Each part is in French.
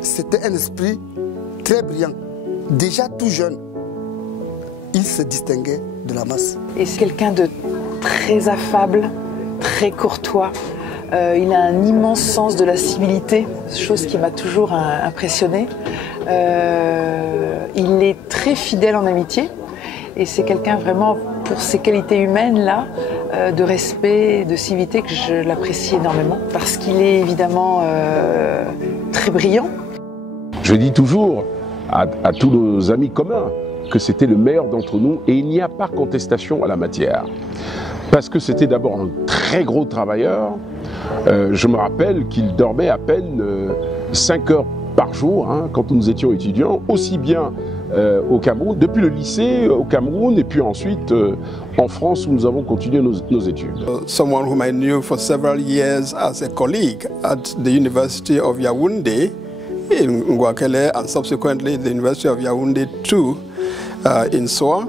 C'était un esprit très brillant. Déjà tout jeune, il se distinguait de la masse. Et c'est quelqu'un de très affable, très courtois. Il a un immense sens de la civilité, chose qui m'a toujours impressionnée. Il est très fidèle en amitié et c'est quelqu'un vraiment, pour ses qualités humaines-là, de respect, de civilité, que je l'apprécie énormément parce qu'il est évidemment très brillant. Je dis toujours à tous nos amis communs que c'était le meilleur d'entre nous et il n'y a pas contestation à la matière. Parce que c'était d'abord un très gros travailleur. Je me rappelle qu'il dormait à peine 5 heures par jour hein, quand nous étions étudiants, aussi bien au Cameroun, depuis le lycée au Cameroun et puis ensuite en France où nous avons continué nos études. Someone whom I knew for several years as a colleague at the University of Yaoundé in Ngouakele and subsequently the University of Yaoundé too in Soa,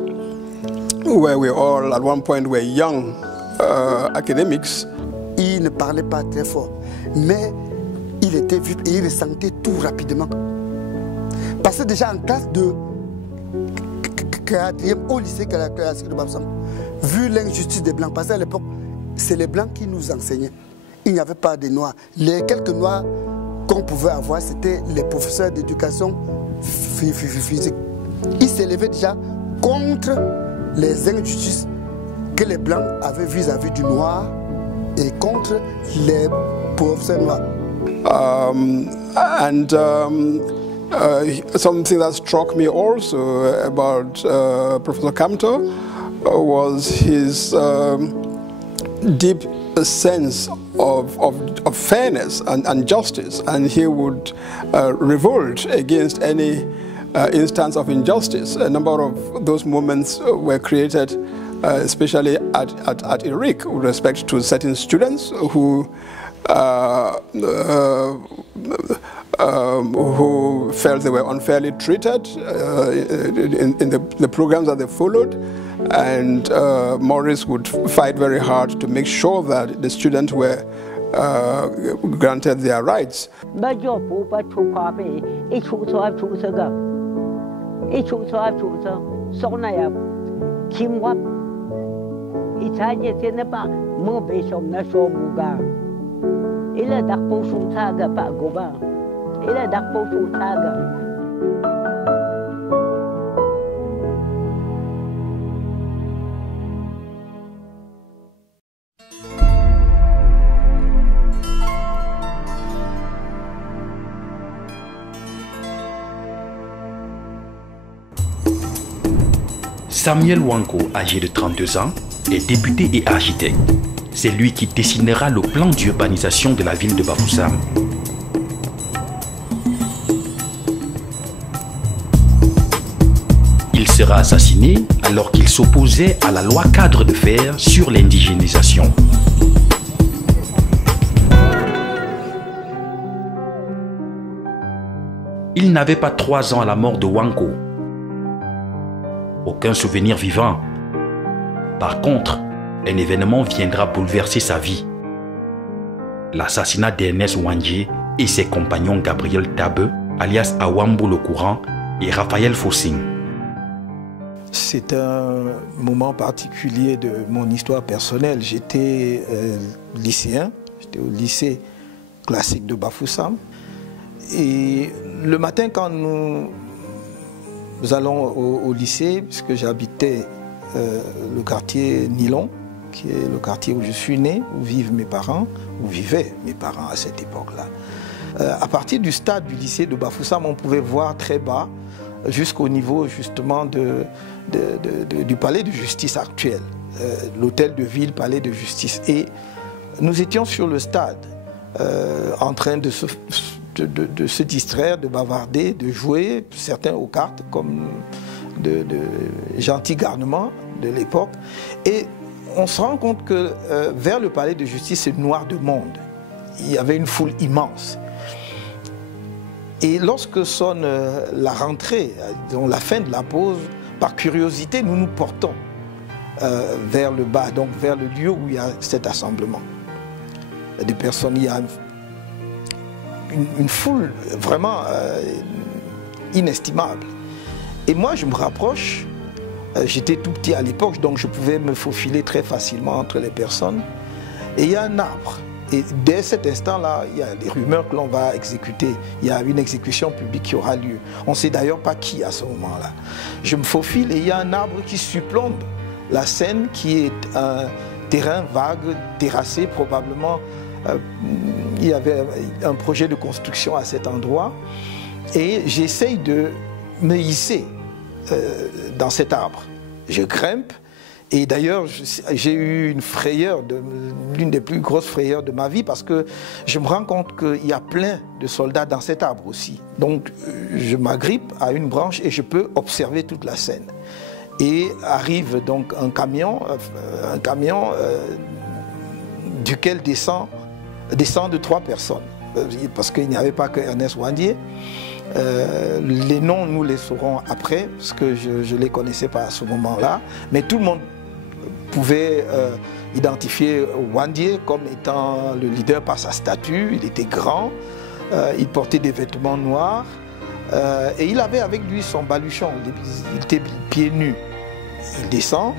where we all at one point were young academics. Il ne parlait pas très fort, mais il était vif et il ressentait tout rapidement. Parce que déjà en classe de 4e au lycée classique de Bafoussam, vu l'injustice des Blancs, parce qu'à l'époque, c'est les Blancs qui nous enseignaient. Il n'y avait pas de Noirs. Les quelques Noirs qu'on pouvait avoir, c'était les professeurs d'éducation physique. Il s'élevait déjà contre les injustices que les Blancs avaient vis-à-vis du Noir et contre les professeurs noirs. Something that struck me also about Professor Kamto was his deep sense of fairness and justice, and he would revolt against any instance of injustice. A number of those moments were created especially at ERIC with respect to certain students who felt they were unfairly treated in the programs that they followed, and Maurice would fight very hard to make sure that the students were granted their rights. Samuel Wanko, âgé de 32 ans, est député et architecte. C'est lui qui dessinera le plan d'urbanisation de la ville de Bafoussam. Il sera assassiné alors qu'il s'opposait à la loi cadre de fer sur l'indigénisation. Il n'avait pas 3 ans à la mort de Wanko. Aucun souvenir vivant. Par contre, un événement viendra bouleverser sa vie. L'assassinat d'Ernest Wandje et ses compagnons Gabriel Tabe, alias Awambo le Courant, et Raphaël Fossing. C'est un moment particulier de mon histoire personnelle. J'étais lycéen, j'étais au lycée classique de Bafoussam. Et le matin, quand nous allons au lycée, puisque j'habitais le quartier Nilon, qui est le quartier où je suis né, où vivent mes parents, où vivaient mes parents à cette époque-là. À partir du stade du lycée de Bafoussam, on pouvait voir très bas, jusqu'au niveau justement du palais de justice actuel, l'hôtel de ville, palais de justice. Et nous étions sur le stade, en train de se distraire, de bavarder, de jouer, certains aux cartes, comme de gentils garnements de l'époque. Et on se rend compte que vers le palais de justice, c'est noir de monde. Il y avait une foule immense. Et lorsque sonne la rentrée, la fin de la pause, par curiosité, nous nous portons vers le bas, donc vers le lieu où il y a cet assemblement. Des personnes, il y a une foule vraiment inestimable. Et moi, je me rapproche, j'étais tout petit à l'époque, donc je pouvais me faufiler très facilement entre les personnes. Et il y a un arbre. Et dès cet instant-là, il y a des rumeurs que l'on va exécuter. Il y a une exécution publique qui aura lieu. On ne sait d'ailleurs pas qui à ce moment-là. Je me faufile et il y a un arbre qui surplombe la scène, qui est un terrain vague, terrassé probablement. Il y avait un projet de construction à cet endroit. Et j'essaye de me hisser dans cet arbre. Je grimpe. Et d'ailleurs, j'ai eu une frayeur, l'une des plus grosses frayeurs de ma vie, parce que je me rends compte qu'il y a plein de soldats dans cet arbre aussi. Donc, je m'agrippe à une branche et je peux observer toute la scène. Et arrive donc un camion duquel descendent 3 personnes, parce qu'il n'y avait pas que Ernest Ouandié. Les noms, nous les saurons après, parce que je ne les connaissais pas à ce moment-là, mais tout le monde pouvait identifier Ouandié comme étant le leader par sa statue. Il était grand, il portait des vêtements noirs et il avait avec lui son baluchon. Il était pieds nus. Il descend,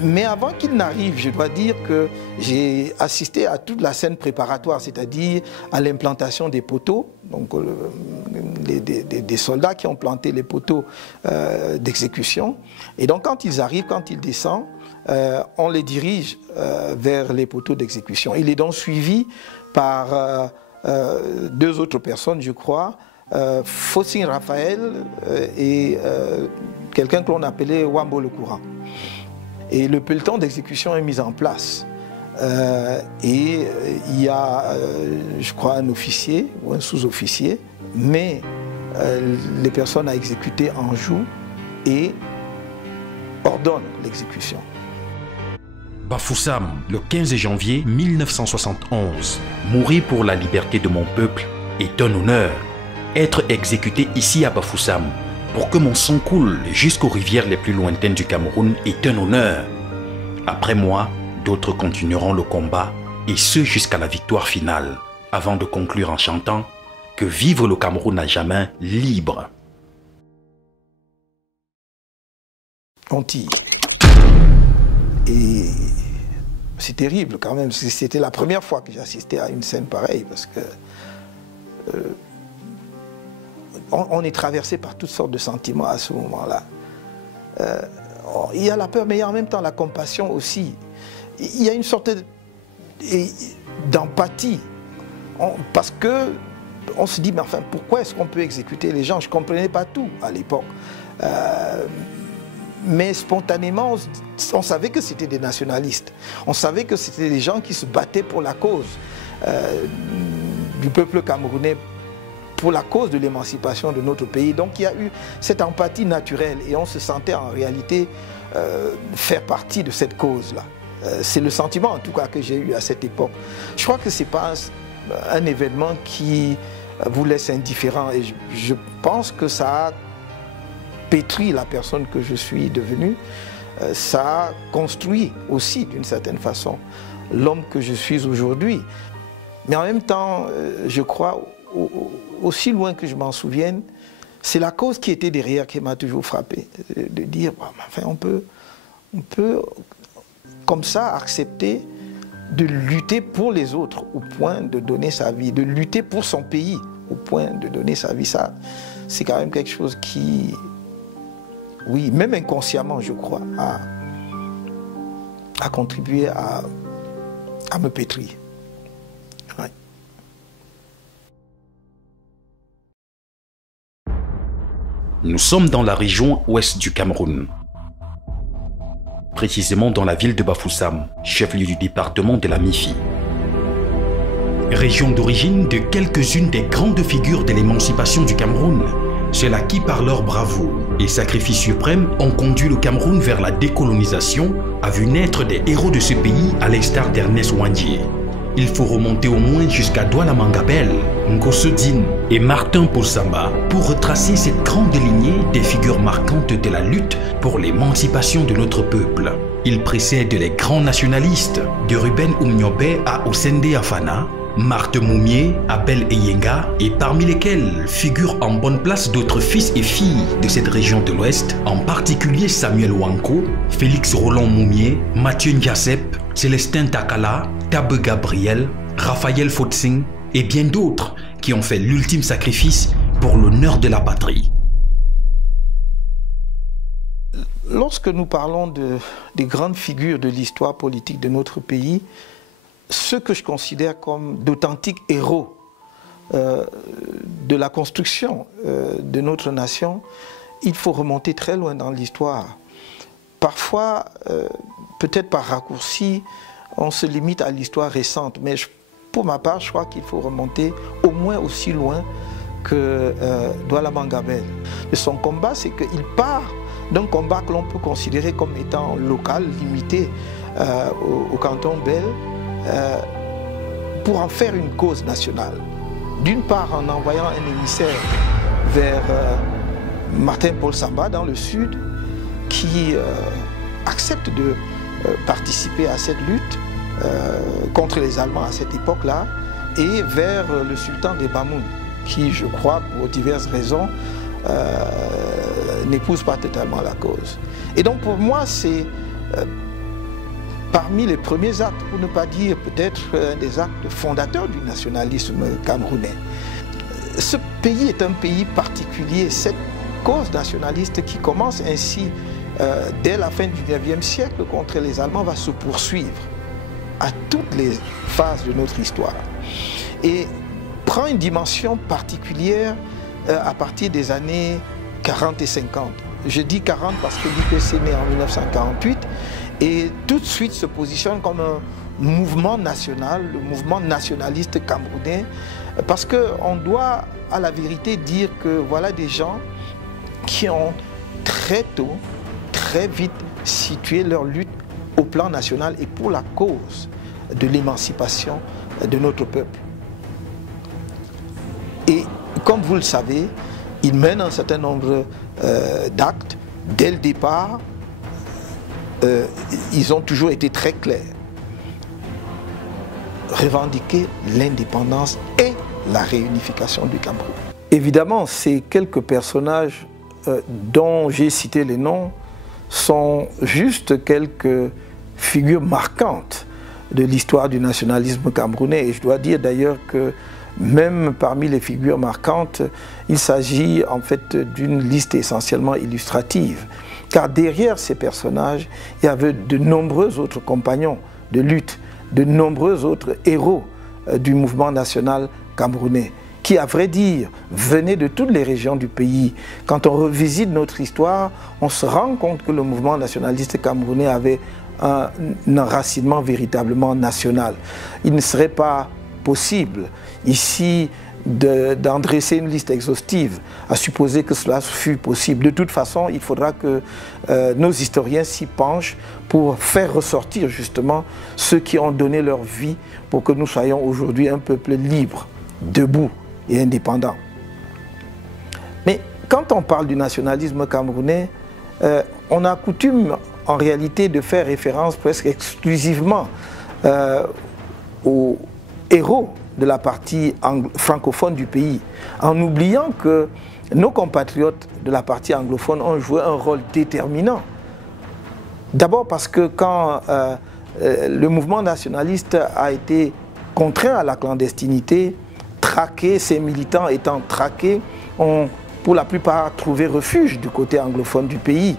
mais avant qu'il n'arrive, je dois dire que j'ai assisté à toute la scène préparatoire, c'est-à-dire à l'implantation des poteaux, donc des soldats qui ont planté les poteaux d'exécution. Et donc quand ils arrivent, quand ils descendent, on les dirige vers les poteaux d'exécution. Il est donc suivi par 2 autres personnes, je crois, Fossin Raphaël et quelqu'un que l'on appelait Wambo le Courant. Et le peloton d'exécution est mis en place. Et il y a, je crois, un officier ou un sous-officier, mais les personnes à exécuter en jouent et ordonnent l'exécution. Bafoussam, le 15 janvier 1971. Mourir pour la liberté de mon peuple est un honneur. Être exécuté ici à Bafoussam, pour que mon sang coule jusqu'aux rivières les plus lointaines du Cameroun, est un honneur. Après moi, d'autres continueront le combat, et ce jusqu'à la victoire finale, avant de conclure en chantant que vive le Cameroun à jamais libre. On tire. Et c'est terrible quand même. C'était la première fois que j'assistais à une scène pareille, parce que on est traversé par toutes sortes de sentiments à ce moment-là. Il y a la peur, mais il y a en même temps la compassion aussi. Il y a une sorte d'empathie. Parce que on se dit, mais enfin, pourquoi est-ce qu'on peut exécuter les gens? Je ne comprenais pas tout à l'époque. Mais spontanément, on savait que c'était des nationalistes. On savait que c'était des gens qui se battaient pour la cause du peuple camerounais, pour la cause de l'émancipation de notre pays. Donc il y a eu cette empathie naturelle et on se sentait en réalité faire partie de cette cause-là. C'est le sentiment en tout cas que j'ai eu à cette époque. Je crois que ce n'est pas un événement qui vous laisse indifférent et je pense que ça a pétri la personne que je suis devenue. Ça a construit aussi d'une certaine façon l'homme que je suis aujourd'hui. Mais en même temps, je crois, aussi loin que je m'en souvienne, c'est la cause qui était derrière qui m'a toujours frappé. De dire, enfin, on peut comme ça accepter de lutter pour les autres au point de donner sa vie, de lutter pour son pays au point de donner sa vie. Ça, c'est quand même quelque chose qui, oui, même inconsciemment, je crois, a contribué à me pétrir. Ouais. Nous sommes dans la région ouest du Cameroun, précisément dans la ville de Bafoussam, chef-lieu du département de la Mifi. Région d'origine de quelques-unes des grandes figures de l'émancipation du Cameroun, ceux-là qui, par leur bravoure et sacrifice suprême, ont conduit le Cameroun vers la décolonisation, a vu naître des héros de ce pays à l'instar d'Ernest Ouandié. Il faut remonter au moins jusqu'à Douala Mangabel, Ngosso Dine et Martin Poussamba pour retracer cette grande lignée des figures marquantes de la lutte pour l'émancipation de notre peuple. Il précède les grands nationalistes de Ruben Umnyobe à Osende Afana, Marthe Moumié, Abel Eyenga, et parmi lesquels figurent en bonne place d'autres fils et filles de cette région de l'Ouest, en particulier Samuel Wanko, Félix Roland Moumié, Mathieu Ndiasep, Célestin Takala, Tabe Gabriel, Raphaël Fotsing et bien d'autres qui ont fait l'ultime sacrifice pour l'honneur de la patrie. Lorsque nous parlons des grandes figures de l'histoire politique de notre pays, ceux que je considère comme d'authentiques héros de la construction de notre nation, il faut remonter très loin dans l'histoire. Parfois, peut-être par raccourci, on se limite à l'histoire récente, mais pour ma part, je crois qu'il faut remonter au moins aussi loin que Douala Mangabel. Son combat, c'est qu'il part d'un combat que l'on peut considérer comme étant local, limité au canton Bel, pour en faire une cause nationale. D'une part, en envoyant un émissaire vers Martin-Paul Samba dans le sud, qui accepte de participer à cette lutte contre les Allemands à cette époque-là, et vers le sultan des Bamoun, qui, je crois, pour diverses raisons, n'épouse pas totalement la cause. Et donc pour moi, c'est parmi les premiers actes, pour ne pas dire peut-être des actes fondateurs du nationalisme camerounais. Ce pays est un pays particulier. Cette cause nationaliste qui commence ainsi dès la fin du 19e siècle contre les Allemands va se poursuivre à toutes les phases de notre histoire. Et prend une dimension particulière à partir des années 40 et 50. Je dis 40 parce que l'IPC est né en 1948 et tout de suite se positionne comme un mouvement national, le mouvement nationaliste camerounais, parce qu'on doit à la vérité dire que voilà des gens qui ont très tôt, très vite situé leur lutte au plan national et pour la cause de l'émancipation de notre peuple. Et comme vous le savez, ils mènent un certain nombre d'actes. Dès le départ, ils ont toujours été très clairs. Revendiquer l'indépendance et la réunification du Cameroun. Évidemment, ces quelques personnages dont j'ai cité les noms sont juste quelques figures marquantes de l'histoire du nationalisme camerounais. Et je dois dire d'ailleurs que même parmi les figures marquantes, il s'agit en fait d'une liste essentiellement illustrative. Car derrière ces personnages, il y avait de nombreux autres compagnons de lutte, de nombreux autres héros du mouvement national camerounais, qui, à vrai dire, venaient de toutes les régions du pays. Quand on revisite notre histoire, on se rend compte que le mouvement nationaliste camerounais avait un enracinement véritablement national. Il ne serait pas possible ici d'en dresser une liste exhaustive, à supposer que cela fût possible. De toute façon, il faudra que nos historiens s'y penchent pour faire ressortir justement ceux qui ont donné leur vie pour que nous soyons aujourd'hui un peuple libre, debout et indépendant. Mais quand on parle du nationalisme camerounais, on a coutume en réalité de faire référence presque exclusivement aux héros de la partie francophone du pays, en oubliant que nos compatriotes de la partie anglophone ont joué un rôle déterminant. D'abord parce que quand le mouvement nationaliste a été contraint à la clandestinité, traqué, ses militants étant traqués, ont pour la plupart trouvé refuge du côté anglophone du pays.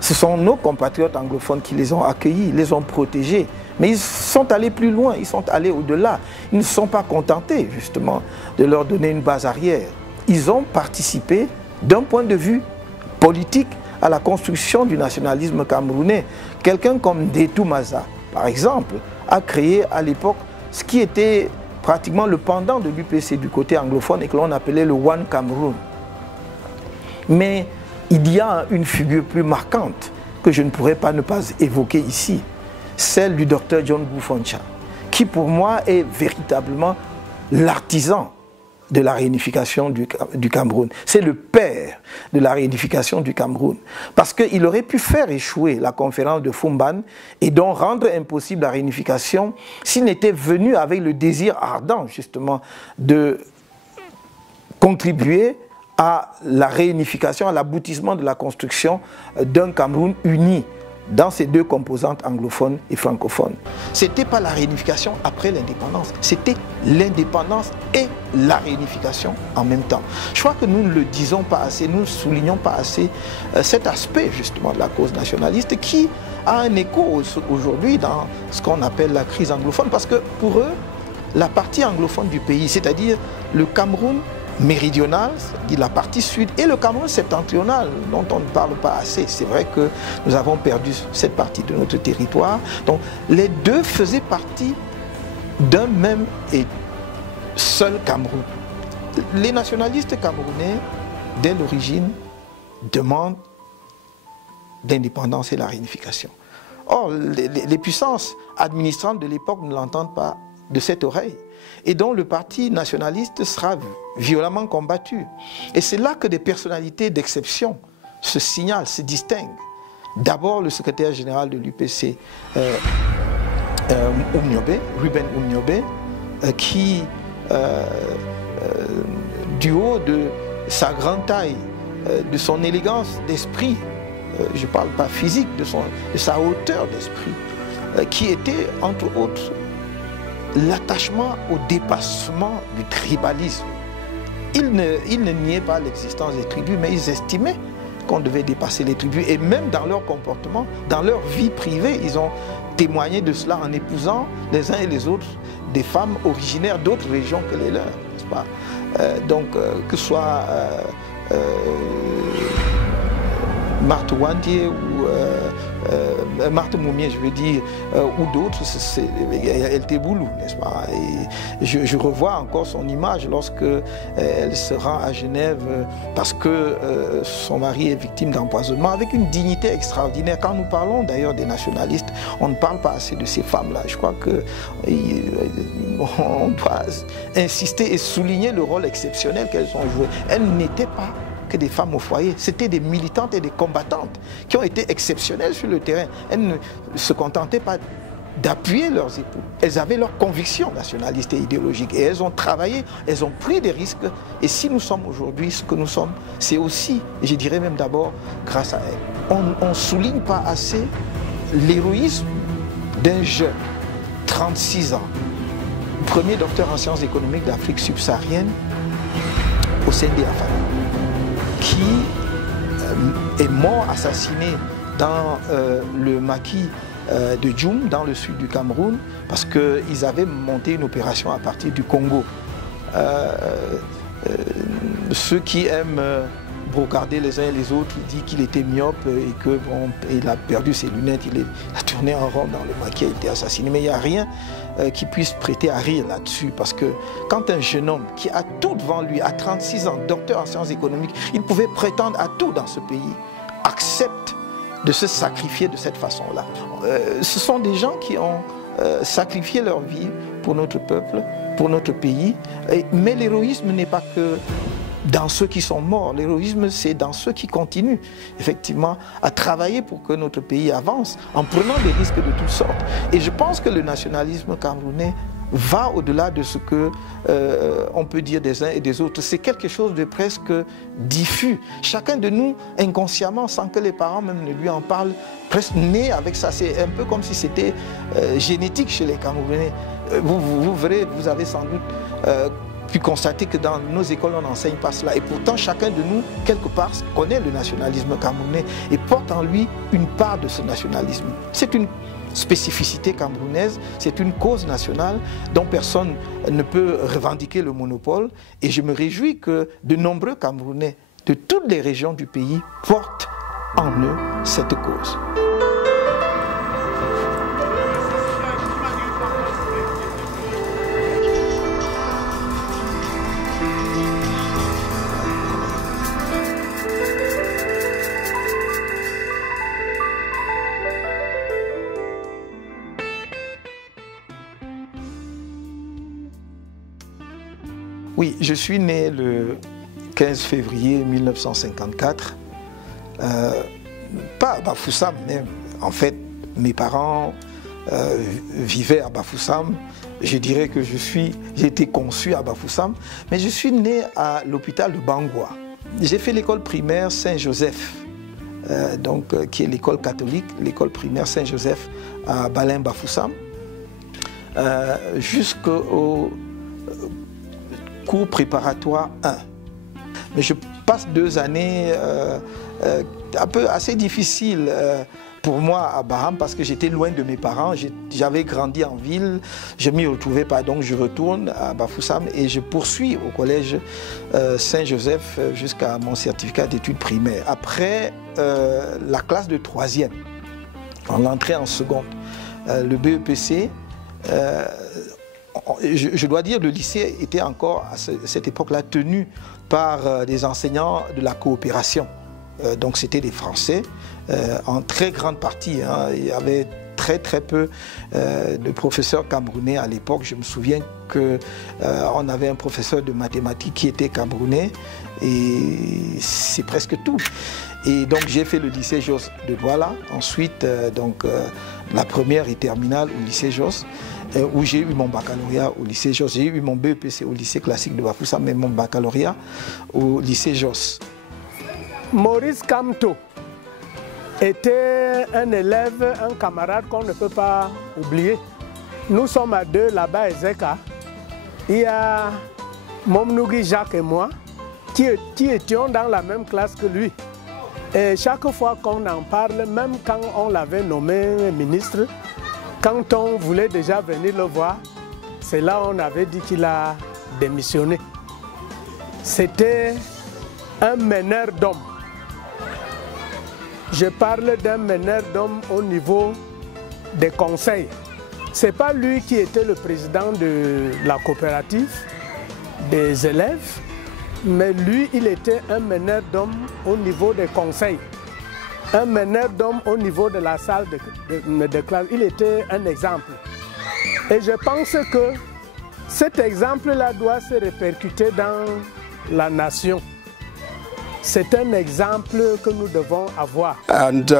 Ce sont nos compatriotes anglophones qui les ont accueillis, les ont protégés. Mais ils sont allés plus loin, ils sont allés au-delà. Ils ne sont pas contentés, justement, de leur donner une base arrière. Ils ont participé, d'un point de vue politique, à la construction du nationalisme camerounais. Quelqu'un comme Détou Maza, par exemple, a créé à l'époque ce qui était pratiquement le pendant de l'UPC du côté anglophone et que l'on appelait le One Cameroon. Mais il y a une figure plus marquante que je ne pourrais pas ne pas évoquer ici, celle du docteur John Boufoncha, qui pour moi est véritablement l'artisan de la réunification du Cameroun. C'est le père de la réunification du Cameroun. Parce qu'il aurait pu faire échouer la conférence de Fumban et donc rendre impossible la réunification s'il n'était venu avec le désir ardent, justement, de contribuer à la réunification, à l'aboutissement de la construction d'un Cameroun uni dans ces deux composantes anglophones et francophones. Ce n'était pas la réunification après l'indépendance, c'était l'indépendance et la réunification en même temps. Je crois que nous ne le disons pas assez, nous ne soulignons pas assez cet aspect justement de la cause nationaliste qui a un écho aujourd'hui dans ce qu'on appelle la crise anglophone, parce que pour eux, la partie anglophone du pays, c'est-à-dire le Cameroun méridional, c'est-à-dire la partie sud, et le Cameroun septentrional, dont on ne parle pas assez. C'est vrai que nous avons perdu cette partie de notre territoire. Donc les deux faisaient partie d'un même et seul Cameroun. Les nationalistes camerounais, dès l'origine, demandent l'indépendance et la réunification. Or, les puissances administrantes de l'époque ne l'entendent pas de cette oreille, et dont le parti nationaliste sera violemment combattu. Et c'est là que des personnalités d'exception se signalent, se distinguent. D'abord le secrétaire général de l'UPC, Ruben Umniobe, qui, du haut de sa grande taille, de son élégance d'esprit, je ne parle pas physique, de sa hauteur d'esprit, qui était, entre autres, l'attachement au dépassement du tribalisme. Ils ne niaient pas l'existence des tribus, mais ils estimaient qu'on devait dépasser les tribus. Et même dans leur comportement, dans leur vie privée, ils ont témoigné de cela en épousant les uns et les autres des femmes originaires d'autres régions que les leurs, n'est-ce pas? Que ce soit Marthe Wandier ou Marthe Moumier, je veux dire, ou d'autres, El Teboulou, n'est-ce pas? Et je revois encore son image lorsque elle se rend à Genève parce que son mari est victime d'empoisonnement, avec une dignité extraordinaire. Quand nous parlons d'ailleurs des nationalistes, on ne parle pas assez de ces femmes-là. Je crois qu'on doit insister et souligner le rôle exceptionnel qu'elles ont joué. Elles n'étaient pas que des femmes au foyer, c'était des militantes et des combattantes qui ont été exceptionnelles sur le terrain. Elles ne se contentaient pas d'appuyer leurs époux. Elles avaient leurs convictions nationalistes et idéologiques et elles ont travaillé, elles ont pris des risques. Et si nous sommes aujourd'hui ce que nous sommes, c'est aussi, et je dirais même d'abord, grâce à elles. On ne souligne pas assez l'héroïsme d'un jeune, 36 ans, premier docteur en sciences économiques d'Afrique subsaharienne au sein des Afana, qui est mort assassiné dans le maquis de Djoum, dans le sud du Cameroun, parce qu'ils avaient monté une opération à partir du Congo. Ceux qui aiment regarder les uns et les autres, il dit qu'il était myope et qu'il a perdu ses lunettes, il a tourné en rond dans le maquis, il a été assassiné. Mais il n'y a rien qui puisse prêter à rire là-dessus, parce que quand un jeune homme qui a tout devant lui, à 36 ans, docteur en sciences économiques, il pouvait prétendre à tout dans ce pays, accepte de se sacrifier de cette façon-là. Ce sont des gens qui ont sacrifié leur vie pour notre peuple, pour notre pays, mais l'héroïsme n'est pas que dans ceux qui sont morts. L'héroïsme, c'est dans ceux qui continuent, effectivement, à travailler pour que notre pays avance, en prenant des risques de toutes sortes. Et je pense que le nationalisme camerounais va au-delà de ce que on peut dire des uns et des autres. C'est quelque chose de presque diffus. Chacun de nous, inconsciemment, sans que les parents même ne lui en parlent, presque né avec ça. C'est un peu comme si c'était génétique chez les Camerounais. Vous verrez, vous avez sans doute puis constater que dans nos écoles, on n'enseigne pas cela. Et pourtant, chacun de nous, quelque part, connaît le nationalisme camerounais et porte en lui une part de ce nationalisme. C'est une spécificité camerounaise, c'est une cause nationale dont personne ne peut revendiquer le monopole. Et je me réjouis que de nombreux Camerounais de toutes les régions du pays portent en eux cette cause. Oui, je suis né le 15 février 1954. Pas à Bafoussam, mais en fait, mes parents vivaient à Bafoussam. Je dirais que j'ai été conçu à Bafoussam, mais je suis né à l'hôpital de Bangoua. J'ai fait l'école primaire Saint-Joseph, qui est l'école catholique, l'école primaire Saint-Joseph à Balin-Bafoussam, jusqu'au cours préparatoire 1. Mais je passe 2 années assez difficiles pour moi à Baham parce que j'étais loin de mes parents. J'avais grandi en ville, je m'y retrouvais pas, donc je retourne à Bafoussam et je poursuis au collège Saint-Joseph jusqu'à mon certificat d'études primaires. Après la classe de 3e, en l'entrée en seconde, le BEPC, je dois dire, le lycée était encore à cette époque-là tenu par des enseignants de la coopération. Donc c'était des Français, en très grande partie. Hein. Il y avait très peu de professeurs camerounais à l'époque. Je me souviens qu'on avait un professeur de mathématiques qui était camerounais et c'est presque tout. Et donc j'ai fait le lycée Jos de Douala, ensuite la première et terminale au lycée Jos, où j'ai eu mon baccalauréat au lycée Jos. J'ai eu mon BEPC au lycée classique de Bafoussam, mais mon baccalauréat au lycée Jos. Maurice Kamto était un élève, un camarade qu'on ne peut pas oublier. Nous sommes à 2 là-bas à Ezeka. Il y a Momnougui Jacques et moi qui étions dans la même classe que lui. Et chaque fois qu'on en parle, même quand on l'avait nommé ministre, quand on voulait déjà venir le voir, c'est là on avait dit qu'il a démissionné. C'était un meneur d'hommes. Je parle d'un meneur d'hommes au niveau des conseils. Ce n'est pas lui qui était le président de la coopérative des élèves, mais lui, il était un meneur d'hommes au niveau des conseils. Un meneur d'hommes au niveau de la salle de classe. Il était un exemple. Et je pense que cet exemple-là doit se répercuter dans la nation. C'est un exemple que nous devons avoir. And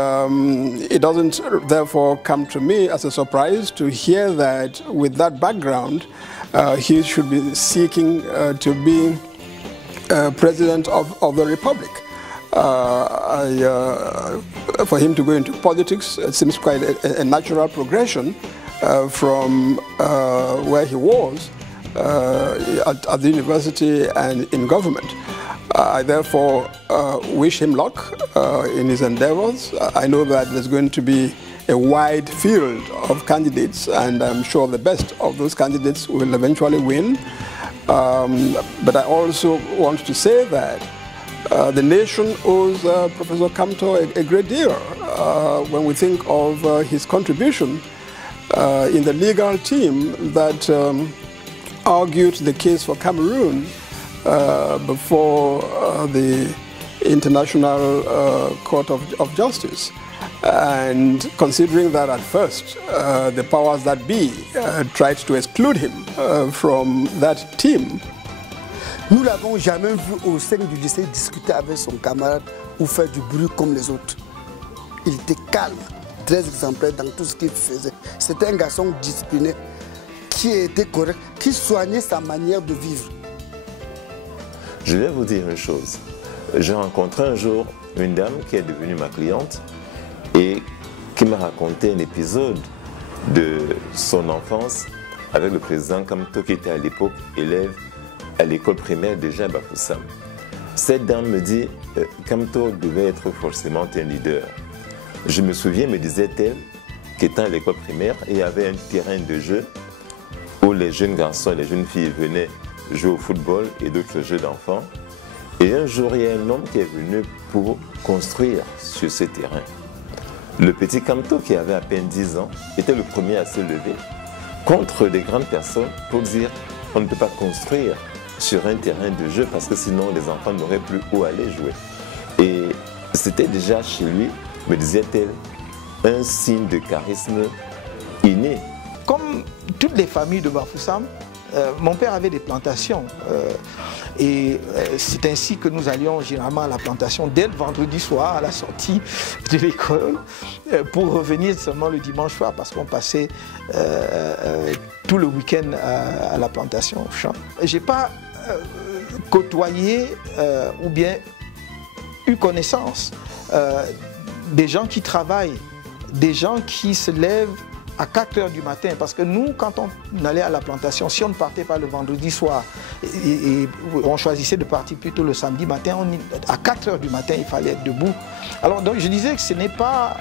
it doesn't therefore come to me as a surprise to hear that with that background, he should be seeking to be President of the Republic. For him to go into politics, it seems quite a natural progression from where he was at the university and in government. I therefore wish him luck in his endeavors. I know that there's going to be a wide field of candidates, and I'm sure the best of those candidates will eventually win. But I also want to say that the nation owes Professor Kamto a great deal when we think of his contribution in the legal team that argued the case for Cameroon before the International Court of Justice. And considering that at first the powers that be tried to exclude him from that team. Nous l'avons jamais vu au sein du lycée discuter avec son camarade ou faire du bruit comme les autres. Il était calme, très exemplaire dans tout ce qu'il faisait. C'était un garçon discipliné, qui était correct, qui soignait sa manière de vivre. Je vais vous dire une chose. J'ai rencontré un jour une dame qui est devenue ma cliente et qui m'a raconté un épisode de son enfance avec le président Kamto, qui était à l'époque élève à l'école primaire déjà à Bafoussam. Cette dame me dit Kamto devait être forcément un leader. Je me souviens, me disait-elle, qu'étant à l'école primaire, il y avait un terrain de jeu où les jeunes garçons et les jeunes filles venaient jouer au football et d'autres jeux d'enfants. Et un jour, il y a un homme qui est venu pour construire sur ce terrain. Le petit Kamto, qui avait à peine 10 ans, était le premier à se lever contre des grandes personnes pour dire on ne peut pas construire sur un terrain de jeu parce que sinon les enfants n'auraient plus où aller jouer. Et c'était déjà chez lui, me disait-elle, un signe de charisme inné. Comme toutes les familles de Bafoussam, Mon père avait des plantations et c'est ainsi que nous allions généralement à la plantation dès le vendredi soir à la sortie de l'école pour revenir seulement le dimanche soir parce qu'on passait tout le week-end à la plantation au champ. Je n'ai pas côtoyé ou bien eu connaissance des gens qui travaillent, des gens qui se lèvent à 4 h du matin, parce que nous, quand on allait à la plantation, si on ne partait pas le vendredi soir, et on choisissait de partir plutôt le samedi matin, à 4 h du matin, il fallait être debout. Alors donc je disais que ce n'est pas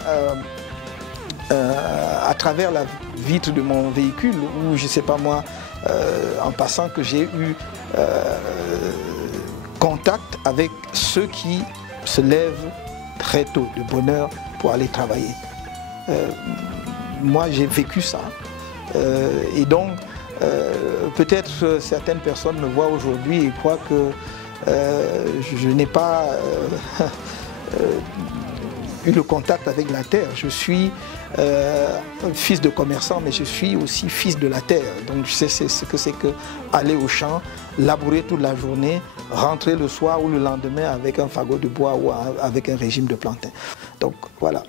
à travers la vitre de mon véhicule, ou je ne sais pas moi, en passant que j'ai eu contact avec ceux qui se lèvent très tôt, de bonne heure, pour aller travailler. Moi, j'ai vécu ça. Et donc, peut-être certaines personnes me voient aujourd'hui et croient que je n'ai pas eu le contact avec la terre. Je suis fils de commerçant, mais je suis aussi fils de la terre. Donc, je sais ce que c'est que aller au champ, labourer toute la journée, rentrer le soir ou le lendemain avec un fagot de bois ou avec un régime de plantain. Donc, voilà.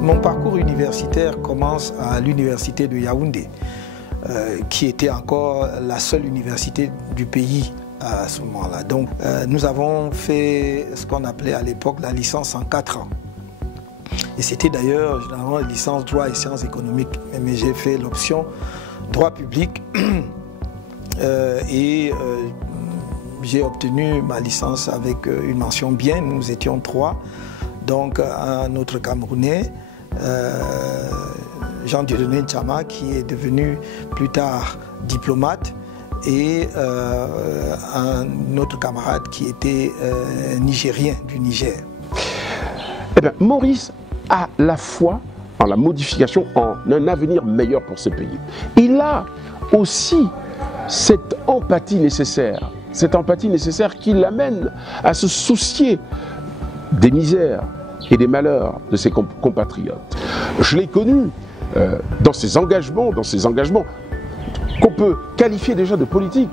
Mon parcours universitaire commence à l'université de Yaoundé, qui était encore la seule université du pays à ce moment-là. Donc nous avons fait ce qu'on appelait à l'époque la licence en 4 ans. Et c'était d'ailleurs généralement une licence droit et sciences économiques. Mais j'ai fait l'option droit public et j'ai obtenu ma licence avec une mention bien. Nous étions 3, donc un autre Camerounais, Jean-Dieudonné Nchama, qui est devenu plus tard diplomate, et un autre camarade qui était nigérien du Niger. Eh bien, Maurice a la foi en la modification, en un avenir meilleur pour ce pays. Il a aussi cette empathie nécessaire qui l'amène à se soucier des misères et des malheurs de ses compatriotes. Je l'ai connu dans ses engagements qu'on peut qualifier déjà de politique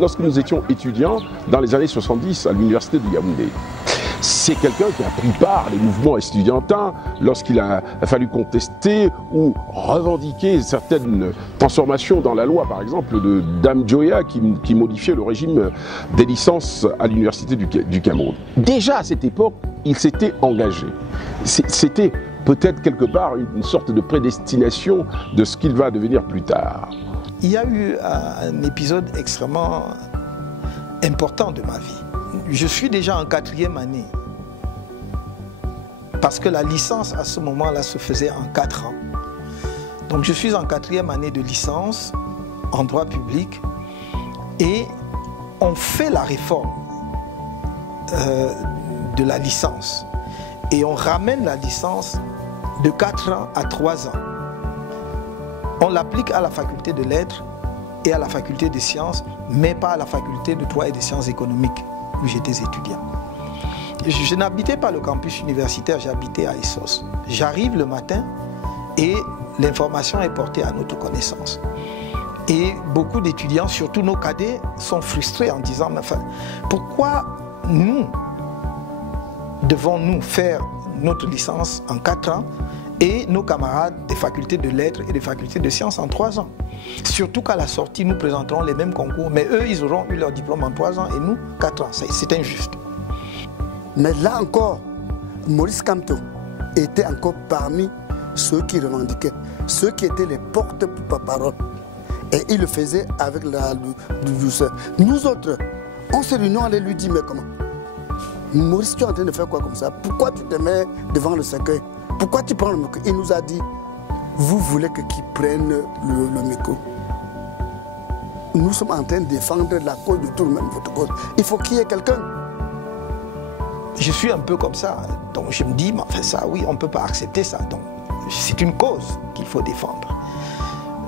lorsque nous étions étudiants dans les années 70 à l'université de Yaoundé. C'est quelqu'un qui a pris part aux mouvements estudiantins lorsqu'il a fallu contester ou revendiquer certaines transformations dans la loi, par exemple de Dame Joya qui modifiait le régime des licences à l'université du Cameroun. Déjà à cette époque, il s'était engagé. C'était peut-être quelque part une sorte de prédestination de ce qu'il va devenir plus tard. Il y a eu un épisode extrêmement important de ma vie. Je suis déjà en 4e année, parce que la licence à ce moment-là se faisait en 4 ans. Donc je suis en 4e année de licence en droit public et on fait la réforme de la licence et on ramène la licence de 4 ans à 3 ans. On l'applique à la faculté de lettres et à la faculté des sciences, mais pas à la faculté de droit et des sciences économiques où j'étais étudiant. Je n'habitais pas le campus universitaire, j'habitais à Essos. J'arrive le matin et l'information est portée à notre connaissance. Et beaucoup d'étudiants, surtout nos cadets, sont frustrés en disant mais enfin, pourquoi nous devons-nous faire notre licence en 4 ans et nos camarades des facultés de lettres et des facultés de sciences en 3 ans. Surtout qu'à la sortie, nous présenterons les mêmes concours, mais eux, ils auront eu leur diplôme en 3 ans et nous, 4 ans. C'est injuste. Mais là encore, Maurice Kamto était encore parmi ceux qui revendiquaient, ceux qui étaient les porte-parole. Et il le faisait avec la douceur. Nous autres, on se réunit, on allait lui dire, mais comment? Maurice, tu es en train de faire quoi comme ça? Pourquoi tu te mets devant le cercueil? Pourquoi tu prends le micro? Il nous a dit, vous voulez que qui prenne le micro? nous sommes en train de défendre la cause de tout le monde, votre cause. Il faut qu'il y ait quelqu'un. Je suis un peu comme ça, donc je me dis, mais enfin ça, oui, on ne peut pas accepter ça. Donc c'est une cause qu'il faut défendre.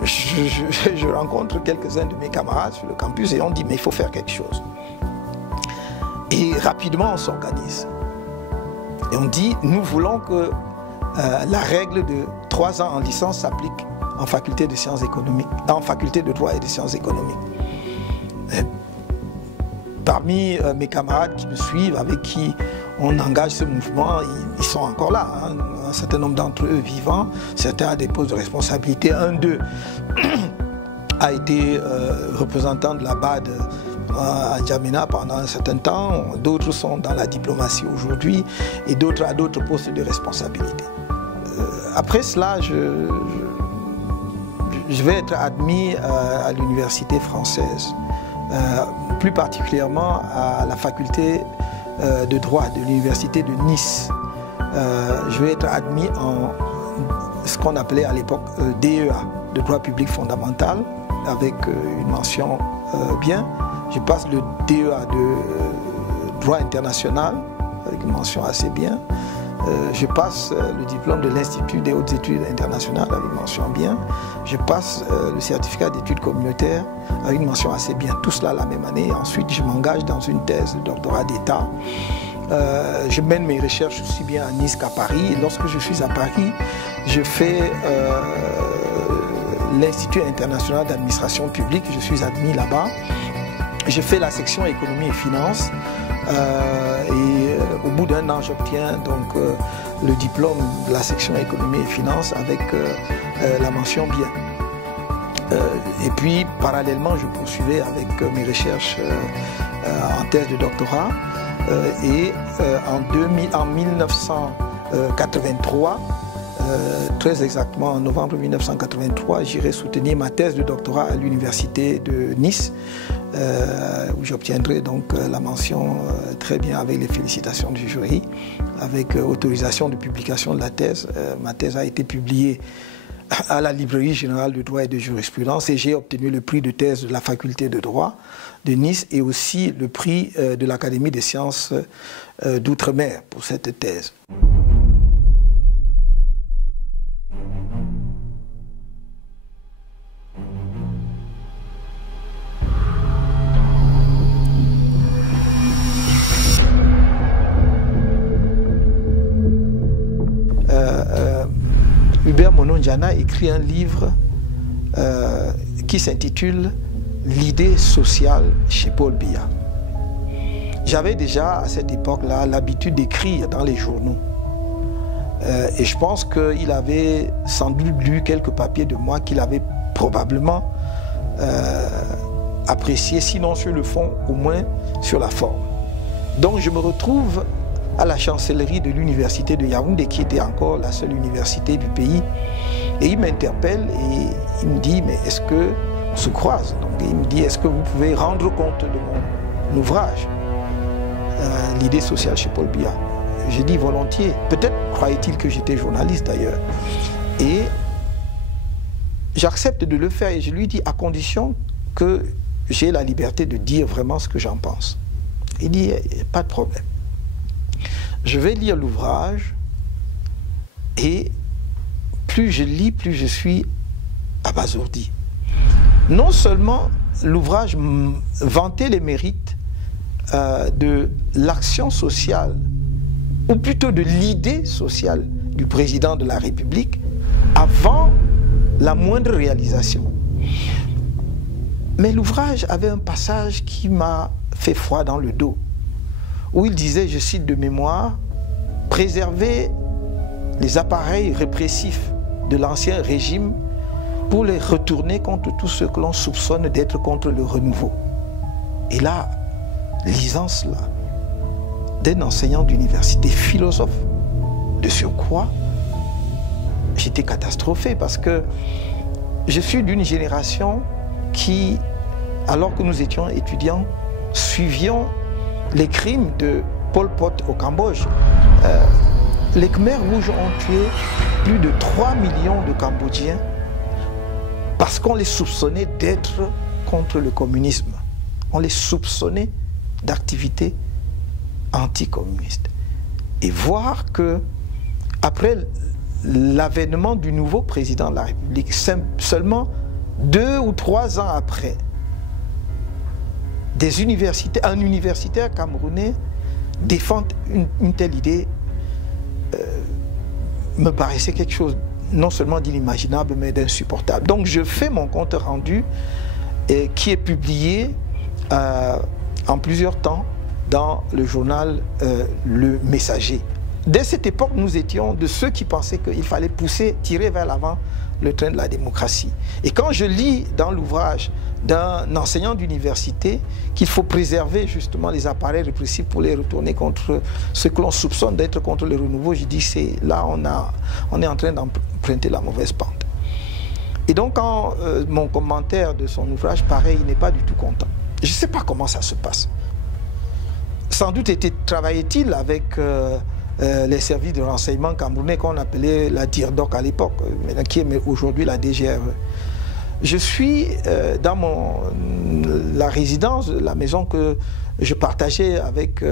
Je rencontre quelques-uns de mes camarades sur le campus et on dit, mais il faut faire quelque chose. Et rapidement, on s'organise. Et on dit, nous voulons que la règle de 3 ans en licence s'applique en faculté de sciences économiques, en faculté de droit et de sciences économiques. Et parmi mes camarades qui me suivent, avec qui on engage ce mouvement, ils sont encore là. Hein. Un certain nombre d'entre eux vivants, certains à des postes de responsabilité. Un d'eux a été représentant de la BAD à N'Djamena pendant un certain temps. D'autres sont dans la diplomatie aujourd'hui et d'autres à d'autres postes de responsabilité. Après cela, je vais être admis à l'université française, plus particulièrement à la faculté de droit de l'université de Nice. Je vais être admis en ce qu'on appelait à l'époque DEA, de droit public fondamental, avec une mention bien. Je passe le DEA de droit international, avec une mention assez bien. Je passe le diplôme de l'Institut des hautes études internationales avec mention bien. Je passe le certificat d'études communautaires avec une mention assez bien. Tout cela la même année. Ensuite, je m'engage dans une thèse de doctorat d'État. Je mène mes recherches aussi bien à Nice qu'à Paris. Et lorsque je suis à Paris, je fais l'Institut international d'administration publique. Je suis admis là-bas. Je fais la section économie et finances. Et au bout d'un an, j'obtiens donc le diplôme de la section économie et finances avec la mention bien. Et puis, parallèlement, je poursuivais avec mes recherches en thèse de doctorat. Et en 1983, très exactement en novembre 1983, j'irai soutenir ma thèse de doctorat à l'université de Nice, où j'obtiendrai donc la mention très bien avec les félicitations du jury, avec autorisation de publication de la thèse. Ma thèse a été publiée à la Librairie générale de droit et de jurisprudence et j'ai obtenu le prix de thèse de la faculté de droit de Nice et aussi le prix de l'Académie des sciences d'outre-mer pour cette thèse. Hubert Monondiana écrit un livre qui s'intitule « L'idée sociale chez Paul Biya ». J'avais déjà à cette époque-là l'habitude d'écrire dans les journaux. Et je pense qu'il avait sans doute lu quelques papiers de moi qu'il avait probablement apprécié, sinon sur le fond, au moins sur la forme. Donc je me retrouve à la chancellerie de l'université de Yaoundé, qui était encore la seule université du pays. Et il m'interpelle et il me dit, mais est-ce que, on se croise, donc il me dit, est-ce que vous pouvez rendre compte de mon ouvrage, l'idée sociale chez Paul Biya? J'ai dit volontiers. Peut-être croyait-il que j'étais journaliste d'ailleurs. Et j'accepte de le faire et je lui dis, à condition que j'ai la liberté de dire vraiment ce que j'en pense. Il dit, pas de problème. Je vais lire l'ouvrage et plus je lis, plus je suis abasourdi. Non seulement l'ouvrage vantait les mérites de l'action sociale, ou plutôt de l'idée sociale du président de la République avant la moindre réalisation. Mais l'ouvrage avait un passage qui m'a fait froid dans le dos, où il disait, je cite de mémoire, « Préserver les appareils répressifs de l'ancien régime pour les retourner contre tous ceux que l'on soupçonne d'être contre le renouveau. » Et là, lisant cela, d'un enseignant d'université, philosophe de surcroît, j'étais catastrophé parce que je suis d'une génération qui, alors que nous étions étudiants, suivions les crimes de Pol Pot au Cambodge. Les Khmers rouges ont tué plus de 3 millions de Cambodgiens parce qu'on les soupçonnait d'être contre le communisme. On les soupçonnait d'activités anticommunistes. Et voir que, après l'avènement du nouveau président de la République, seulement 2 ou 3 ans après, un universitaire camerounais défend une telle idée, me paraissait quelque chose non seulement d'inimaginable, mais d'insupportable. Donc je fais mon compte rendu qui est publié en plusieurs temps dans le journal Le Messager. Dès cette époque, nous étions de ceux qui pensaient qu'il fallait tirer vers l'avant le train de la démocratie. Et quand je lis dans l'ouvrage d'un enseignant d'université qu'il faut préserver justement les appareils répressifs pour les retourner contre ceux que l'on soupçonne d'être contre le renouveau, je dis là on est en train d'emprunter la mauvaise pente. Et donc quand mon commentaire de son ouvrage, pareil, il n'est pas du tout content. Je ne sais pas comment ça se passe. Sans doute travaillait-il avec les services de renseignement camerounais qu'on appelait la DIRDOC à l'époque, qui est aujourd'hui la DGRE. Je suis dans la résidence, la maison que je partageais avec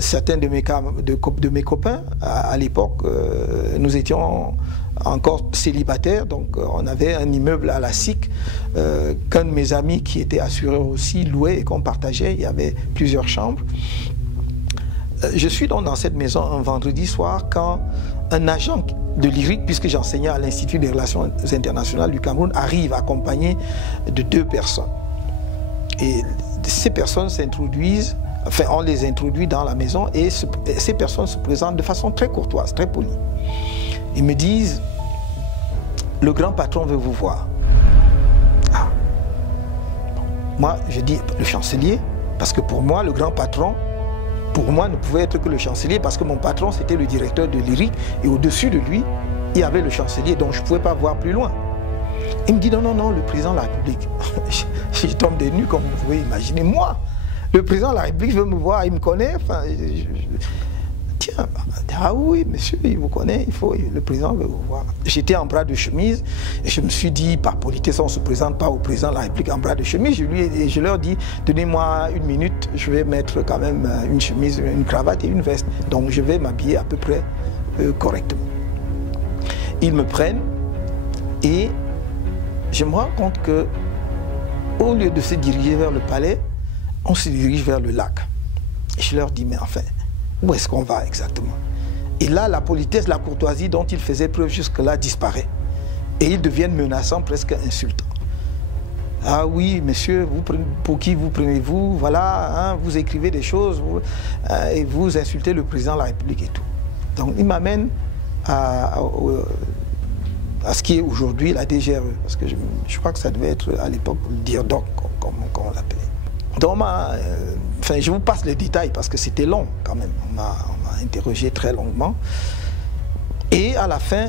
certains de mes copains à l'époque. Nous étions encore célibataires, donc on avait un immeuble à la SIC qu'un de mes amis qui était assureur aussi louait et qu'on partageait. Il y avait plusieurs chambres. Je suis donc dans cette maison un vendredi soir quand un agent de l'IRIC, puisque j'enseignais à l'Institut des Relations Internationales du Cameroun, arrive accompagné de 2 personnes. Et ces personnes s'introduisent, enfin on les introduit dans la maison et ces personnes se présentent de façon très courtoise, très polie. Ils me disent, le grand patron veut vous voir. Ah. Bon. Moi je dis, le chancelier, parce que pour moi le grand patron, pour moi, ne pouvait être que le chancelier parce que mon patron, c'était le directeur de l'IRIC et au-dessus de lui, il y avait le chancelier, donc je ne pouvais pas voir plus loin. Il me dit non, non, non, le président de la République. Je tombe des nues, comme vous pouvez imaginer. Moi, le président de la République veut me voir, il me connaît. Enfin, tiens, ah oui, monsieur, il vous connaît, le président veut vous voir. J'étais en bras de chemise et je me suis dit, par politesse, on ne se présente pas au président de la République en bras de chemise. Je leur dis, donnez-moi 1 minute, je vais mettre quand même une chemise, une cravate et une veste. Donc je vais m'habiller à peu près correctement. Ils me prennent et je me rends compte que au lieu de se diriger vers le palais, on se dirige vers le lac. Et je leur dis, mais enfin, où est-ce qu'on va exactement? Et là, la politesse, la courtoisie dont ils faisaient preuve jusque-là disparaît. Et ils deviennent menaçants, presque insultants. Ah oui, monsieur, pour qui vous prenez-vous? Voilà, hein, vous écrivez des choses et vous insultez le président de la République et tout. Donc, ils m'amènent à ce qui est aujourd'hui la DGRE. Parce que je crois que ça devait être à l'époque le DIRDOC, comme on l'appelait. Donc, enfin, je vous passe les détails parce que c'était long quand même. On m'a interrogé très longuement. Et à la fin,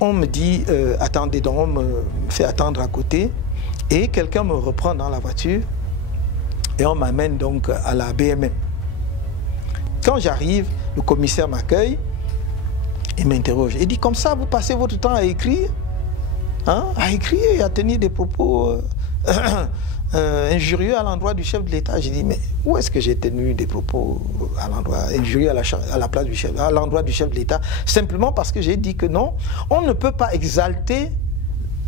on me dit, attendez, donc on me fait attendre à côté. Et quelqu'un me reprend dans la voiture et on m'amène donc à la BMM. Quand j'arrive, le commissaire m'accueille et m'interroge. Il dit, comme ça, vous passez votre temps à écrire, hein, à écrire et à tenir des propos injurieux à l'endroit du chef de l'État. J'ai dit, mais où est-ce que j'ai tenu des propos à l'endroit injurieux à la place du chef, à l'endroit du chef de l'État? Simplement parce que j'ai dit que non, on ne peut pas exalter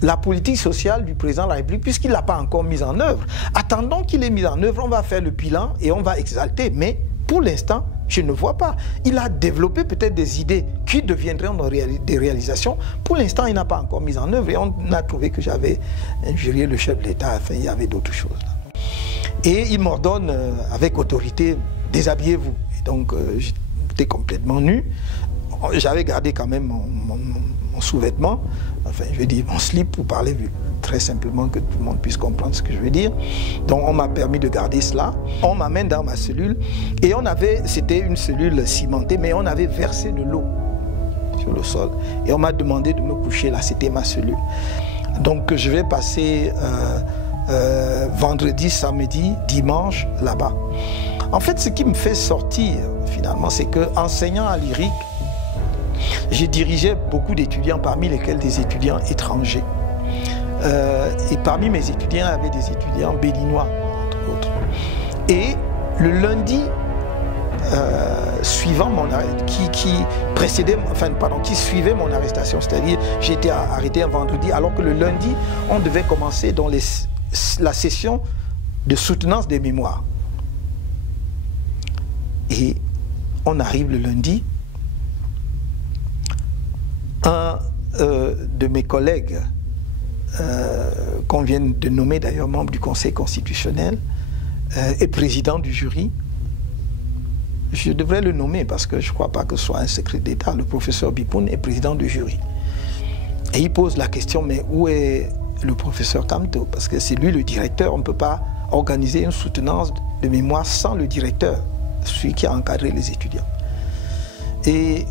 la politique sociale du président de la République puisqu'il ne l'a pas encore mise en œuvre. Attendons qu'il ait mis en œuvre, on va faire le bilan et on va exalter. Mais pour l'instant, je ne vois pas. Il a développé peut-être des idées qui deviendront des réalisations. Pour l'instant, il n'a pas encore mis en œuvre et on a trouvé que j'avais injurié le chef de l'État. Enfin, il y avait d'autres choses. Et il m'ordonne avec autorité, déshabillez-vous. Et donc, j'étais complètement nu. J'avais gardé quand même mon sous-vêtement, enfin, je vais dire mon slip pour parler très simplement que tout le monde puisse comprendre ce que je veux dire. Donc on m'a permis de garder cela. On m'amène dans ma cellule et c'était une cellule cimentée, mais on avait versé de l'eau sur le sol. Et on m'a demandé de me coucher là, c'était ma cellule. Donc je vais passer vendredi, samedi, dimanche là-bas. En fait, ce qui me fait sortir finalement, c'est que enseignant à l'IRIC, j'ai dirigé beaucoup d'étudiants, parmi lesquels des étudiants étrangers. Et parmi mes étudiants, il y avait des étudiants béninois, entre autres. Et le lundi suivant qui suivait mon arrestation, c'est-à-dire j'ai été arrêté un vendredi, alors que le lundi, on devait commencer dans la session de soutenance des mémoires. Et on arrive le lundi, un de mes collègues, qu'on vient de nommer d'ailleurs membre du Conseil constitutionnel, est président du jury. Je devrais le nommer parce que je ne crois pas que ce soit un secret d'État. Le professeur Bipoun est président du jury. Et il pose la question, mais où est le professeur Kamto? Parce que c'est lui le directeur, on ne peut pas organiser une soutenance de mémoire sans le directeur, celui qui a encadré les étudiants. Et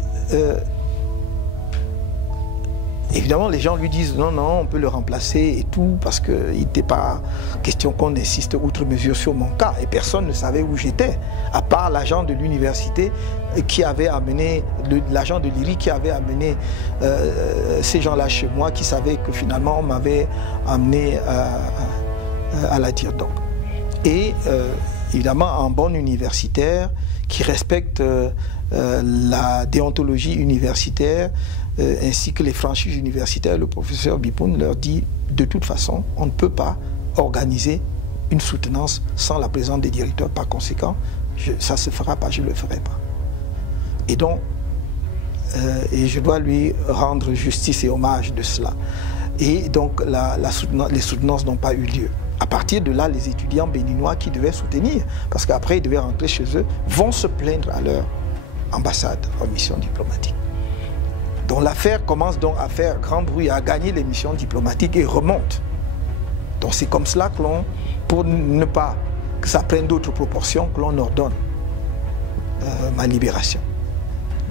évidemment, les gens lui disent non, non, on peut le remplacer et tout, parce qu'il n'était pas question qu'on insiste outre mesure sur mon cas. Et personne ne savait où j'étais, à part l'agent de l'université qui avait amené, l'agent de l'IRI qui avait amené ces gens-là chez moi, qui savaient que finalement on m'avait amené à la Dirdon. Et évidemment, un bon universitaire qui respecte la déontologie universitaire, ainsi que les franchises universitaires, le professeur Bipoun leur dit de toute façon, on ne peut pas organiser une soutenance sans la présence des directeurs. Par conséquent, ça ne se fera pas, je ne le ferai pas. Et donc, et je dois lui rendre justice et hommage de cela. Et donc, les soutenances n'ont pas eu lieu. À partir de là, les étudiants béninois qui devaient soutenir, parce qu'après ils devaient rentrer chez eux, vont se plaindre à leur ambassade en mission diplomatique. Donc l'affaire commence donc à faire grand bruit, à gagner les missions diplomatiques et remonte. Donc c'est comme cela que l'on, pour ne pas que ça prenne d'autres proportions, que l'on ordonne ma libération.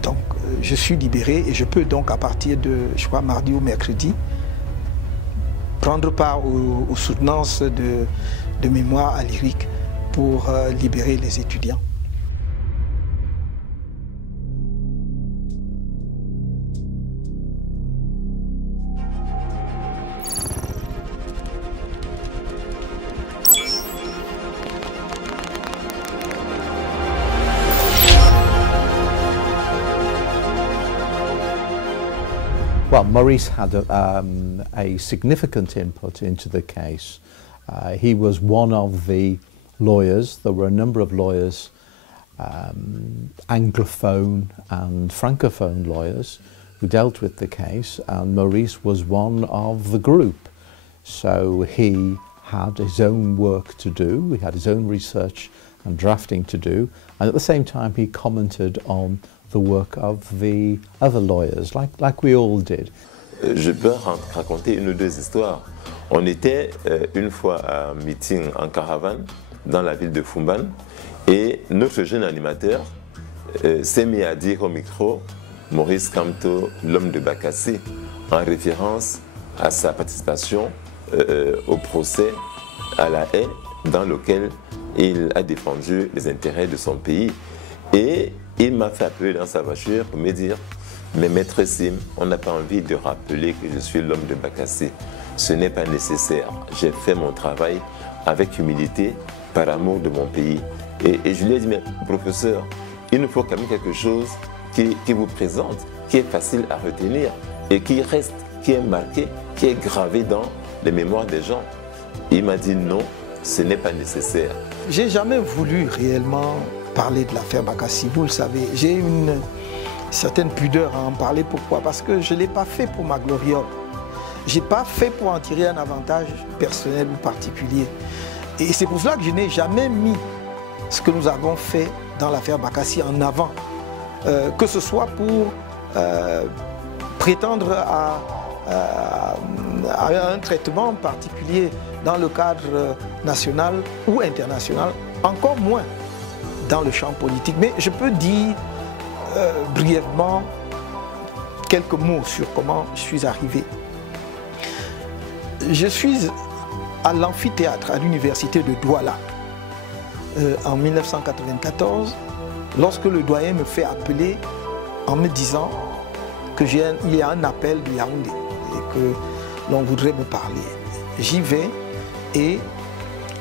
Donc je suis libéré et je peux donc à partir de, je crois, mardi ou mercredi, prendre part aux soutenances de mémoire à l'IRIC pour libérer les étudiants. Well, Maurice had a significant input into the case. He was one of the lawyers. There were a number of lawyers, Anglophone and Francophone lawyers, who dealt with the case, and Maurice was one of the group. So he had his own work to do, he had his own research and drafting to do, and at the same time he commented on the work of the other lawyers, like we all did. Je peux raconter une ou deux histoires. On était une fois à un meeting en caravane dans la ville de Fumban et notre jeune animateur s'est mis à dire au micro Maurice Kamto, l'homme de Bakassi, en référence à sa participation au procès à La Haye dans lequel il a défendu les intérêts de son pays. Et il m'a fait appeler dans sa voiture pour me dire « Mais maître Sim, on n'a pas envie de rappeler que je suis l'homme de Bakassi. Ce n'est pas nécessaire. J'ai fait mon travail avec humilité, par amour de mon pays. » Et je lui ai dit « Mais professeur, il nous faut quand même quelque chose qui vous présente, qui est facile à retenir et qui reste, qui est marqué, qui est gravé dans les mémoires des gens. » Il m'a dit « Non, ce n'est pas nécessaire. » J'ai jamais voulu réellement parler de l'affaire Bakassi, vous le savez. J'ai une certaine pudeur à en parler. Pourquoi? Parce que je ne l'ai pas fait pour ma gloriole. Je n'ai pas fait pour en tirer un avantage personnel ou particulier. Et c'est pour cela que je n'ai jamais mis ce que nous avons fait dans l'affaire Bakassi en avant. Que ce soit pour prétendre à un traitement particulier dans le cadre national ou international, encore moins dans le champ politique. Mais je peux dire brièvement quelques mots sur comment je suis arrivé. Je suis à l'amphithéâtre à l'université de Douala en 1994, lorsque le doyen me fait appeler en me disant qu'il y a un appel de Yaoundé et que l'on voudrait me parler. j'y vais et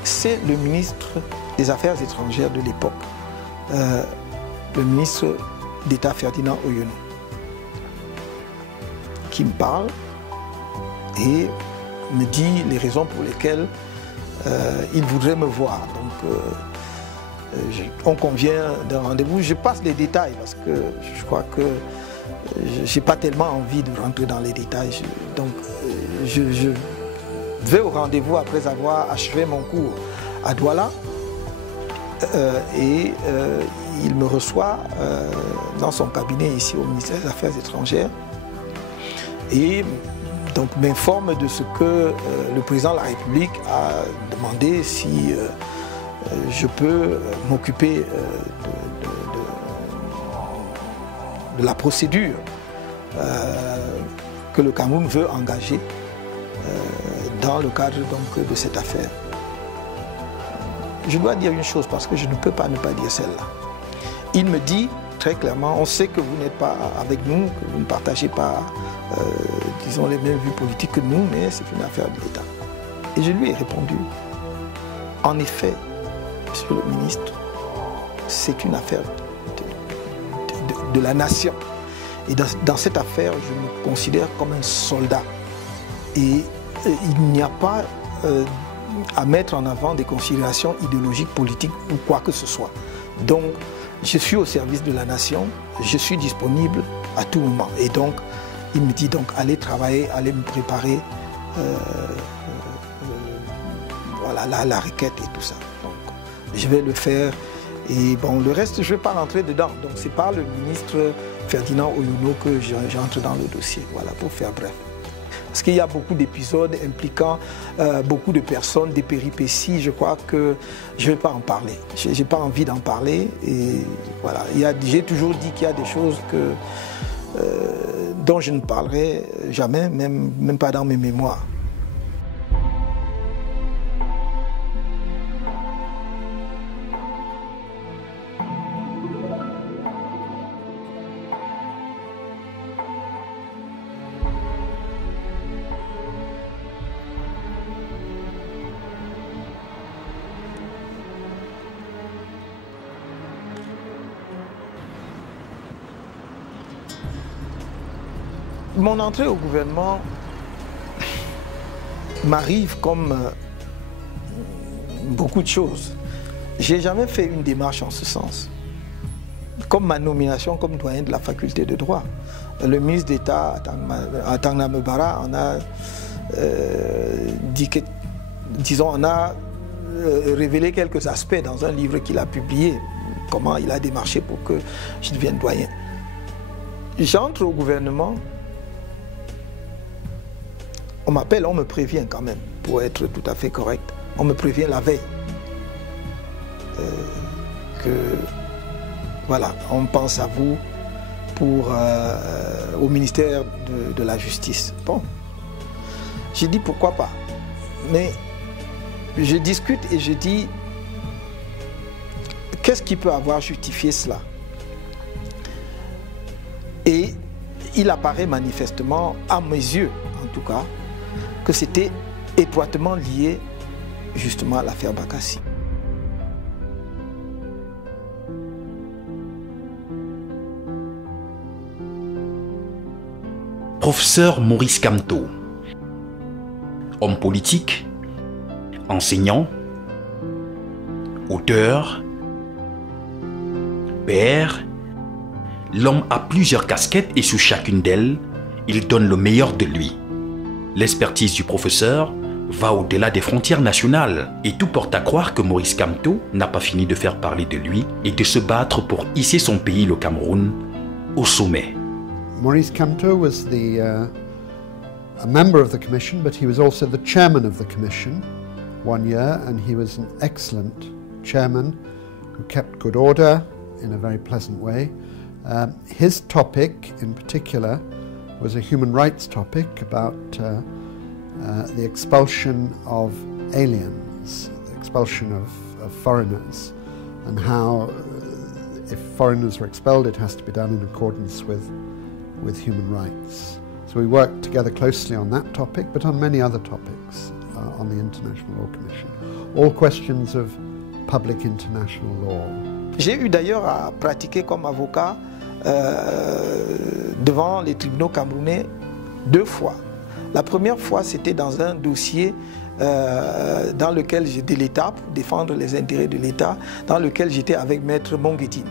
c'est le ministre des Affaires étrangères de l'époque, le ministre d'État Ferdinand Oyono, qui me parle et me dit les raisons pour lesquelles il voudrait me voir. Donc, on convient d'un rendez-vous. Je passe les détails parce que je crois que je n'ai pas tellement envie de rentrer dans les détails. Donc, je vais au rendez-vous après avoir achevé mon cours à Douala et il me reçoit dans son cabinet ici au ministère des Affaires étrangères et donc m'informe de ce que le président de la République a demandé si je peux m'occuper de la procédure que le Cameroun veut engager dans le cadre donc, de cette affaire. Je dois dire une chose parce que je ne peux pas ne pas dire celle-là. Il me dit très clairement, on sait que vous n'êtes pas avec nous, que vous ne partagez pas, disons, les mêmes vues politiques que nous, mais c'est une affaire de l'État. Et je lui ai répondu, en effet, Monsieur le ministre, c'est une affaire de la nation. Et dans cette affaire, je me considère comme un soldat. Et il n'y a pas à mettre en avant des considérations idéologiques, politiques ou quoi que ce soit. Donc, je suis au service de la nation, je suis disponible à tout moment. Et donc, il me dit donc, allez travailler, allez me préparer voilà, la requête et tout ça. Donc, je vais le faire. Et bon, le reste, je ne vais pas rentrer dedans. Donc, c'est par le ministre Ferdinand Oyono que j'entre dans le dossier. Voilà, pour faire bref. Parce qu'il y a beaucoup d'épisodes impliquant beaucoup de personnes, des péripéties. Je crois que je ne vais pas en parler. Je n'ai pas envie d'en parler. Et voilà, j'ai toujours dit qu'il y a des choses dont je ne parlerai jamais, même pas dans mes mémoires. Mon entrée au gouvernement m'arrive comme beaucoup de choses. Je n'ai jamais fait une démarche en ce sens. Comme ma nomination comme doyen de la faculté de droit. Le ministre d'État, Atangna Mebara, on a dit que, disons, on a révélé quelques aspects dans un livre qu'il a publié, comment il a démarché pour que je devienne doyen. J'entre au gouvernement. On m'appelle, on me prévient quand même, pour être tout à fait correct. On me prévient la veille que, voilà, on pense à vous au ministère de la Justice. Bon, j'ai dit pourquoi pas. Mais je discute et je dis, qu'est-ce qui peut avoir justifié cela? Et il apparaît manifestement, à mes yeux en tout cas, que c'était étroitement lié justement à l'affaire Bakassi. Professeur Maurice Kamto, homme politique, enseignant, auteur, père, l'homme a plusieurs casquettes et sous chacune d'elles, il donne le meilleur de lui. L'expertise du professeur va au-delà des frontières nationales et tout porte à croire que Maurice Kamto n'a pas fini de faire parler de lui et de se battre pour hisser son pays, le Cameroun, au sommet. Maurice Kamto was a member of the commission, but he was also the chairman of the commission 1 year, and he was an excellent chairman who kept good order in a very pleasant way. His topic in particular was a human rights topic about the expulsion of aliens, the expulsion of foreigners, and how if foreigners are expelled, it has to be done in accordance with human rights. So we worked together closely on that topic, but on many other topics on the International Law Commission. All questions of public international law. J'ai eu d'ailleurs à pratiquer comme avocat devant les tribunaux camerounais 2 fois. La première fois, c'était dans un dossier dans lequel j'étais l'État, pour défendre les intérêts de l'État, dans lequel j'étais avec Maître Monguetine.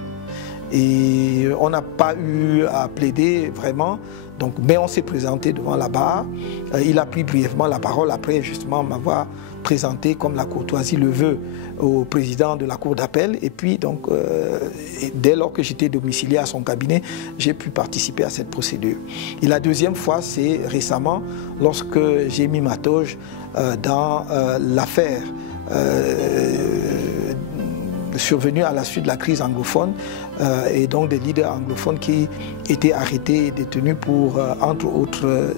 Et on n'a pas eu à plaider vraiment, donc, mais on s'est présenté devant la barre. Il a pris brièvement la parole après justement m'avoir présenté comme la courtoisie le veut au président de la cour d'appel. Et puis donc, dès lors que j'étais domicilié à son cabinet, j'ai pu participer à cette procédure. Et la deuxième fois, c'est récemment, lorsque j'ai mis ma toge dans l'affaire survenue à la suite de la crise anglophone et donc des leaders anglophones qui étaient arrêtés et détenus pour, entre autres,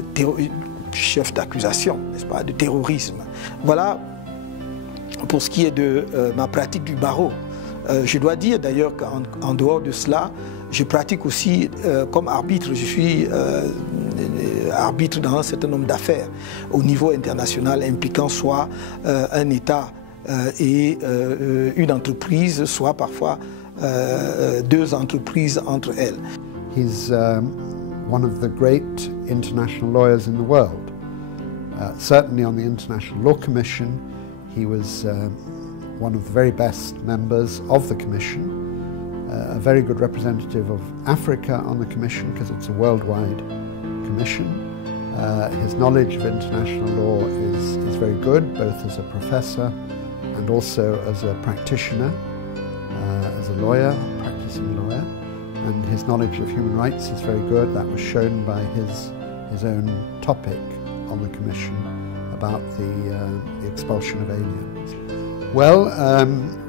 chefs d'accusation, n'est-ce pas, de terrorisme. Voilà pour ce qui est de ma pratique du barreau. Je dois dire d'ailleurs qu'en dehors de cela, je pratique aussi comme arbitre. Je suis arbitre dans un certain nombre d'affaires au niveau international impliquant soit un État et une entreprise, soit parfois 2 entreprises entre elles. He's one of the great international lawyers in the world. Certainly on the International Law Commission, he was one of the very best members of the Commission, a very good representative of Africa on the Commission because it's a worldwide commission. His knowledge of international law is very good, both as a professor and also as a practitioner, as a lawyer, practicing lawyer. And his knowledge of human rights is very good. That was shown by his own topic on the Commission about the expulsion of aliens. Well,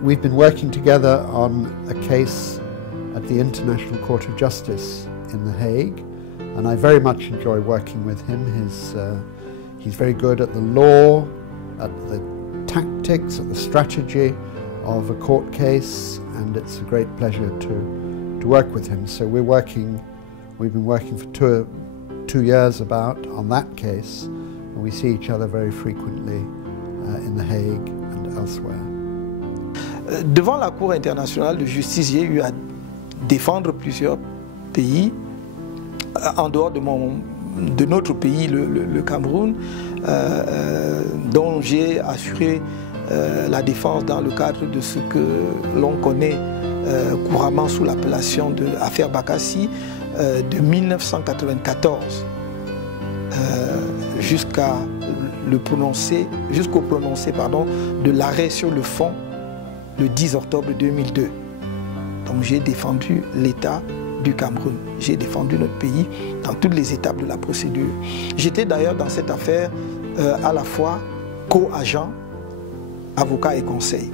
we've been working together on a case at the International Court of Justice in The Hague, and I very much enjoy working with him. He's very good at the law, at the tactics, at the strategy of a court case, and it's a great pleasure to work with him. So we've been working for two years about on that case, and we see each other very frequently in The Hague and elsewhere. Devant la Cour internationale de justice, j'ai eu à défendre plusieurs pays en dehors de notre pays, le Cameroun, dont j'ai assuré la défense dans le cadre de ce que l'on connaît couramment sous l'appellation de l'affaire Bakassi de 1994 jusqu'au prononcé de l'arrêt sur le fond le 10 octobre 2002. Donc j'ai défendu l'État du Cameroun, j'ai défendu notre pays dans toutes les étapes de la procédure. J'étais d'ailleurs dans cette affaire à la fois co-agent, avocat et conseil.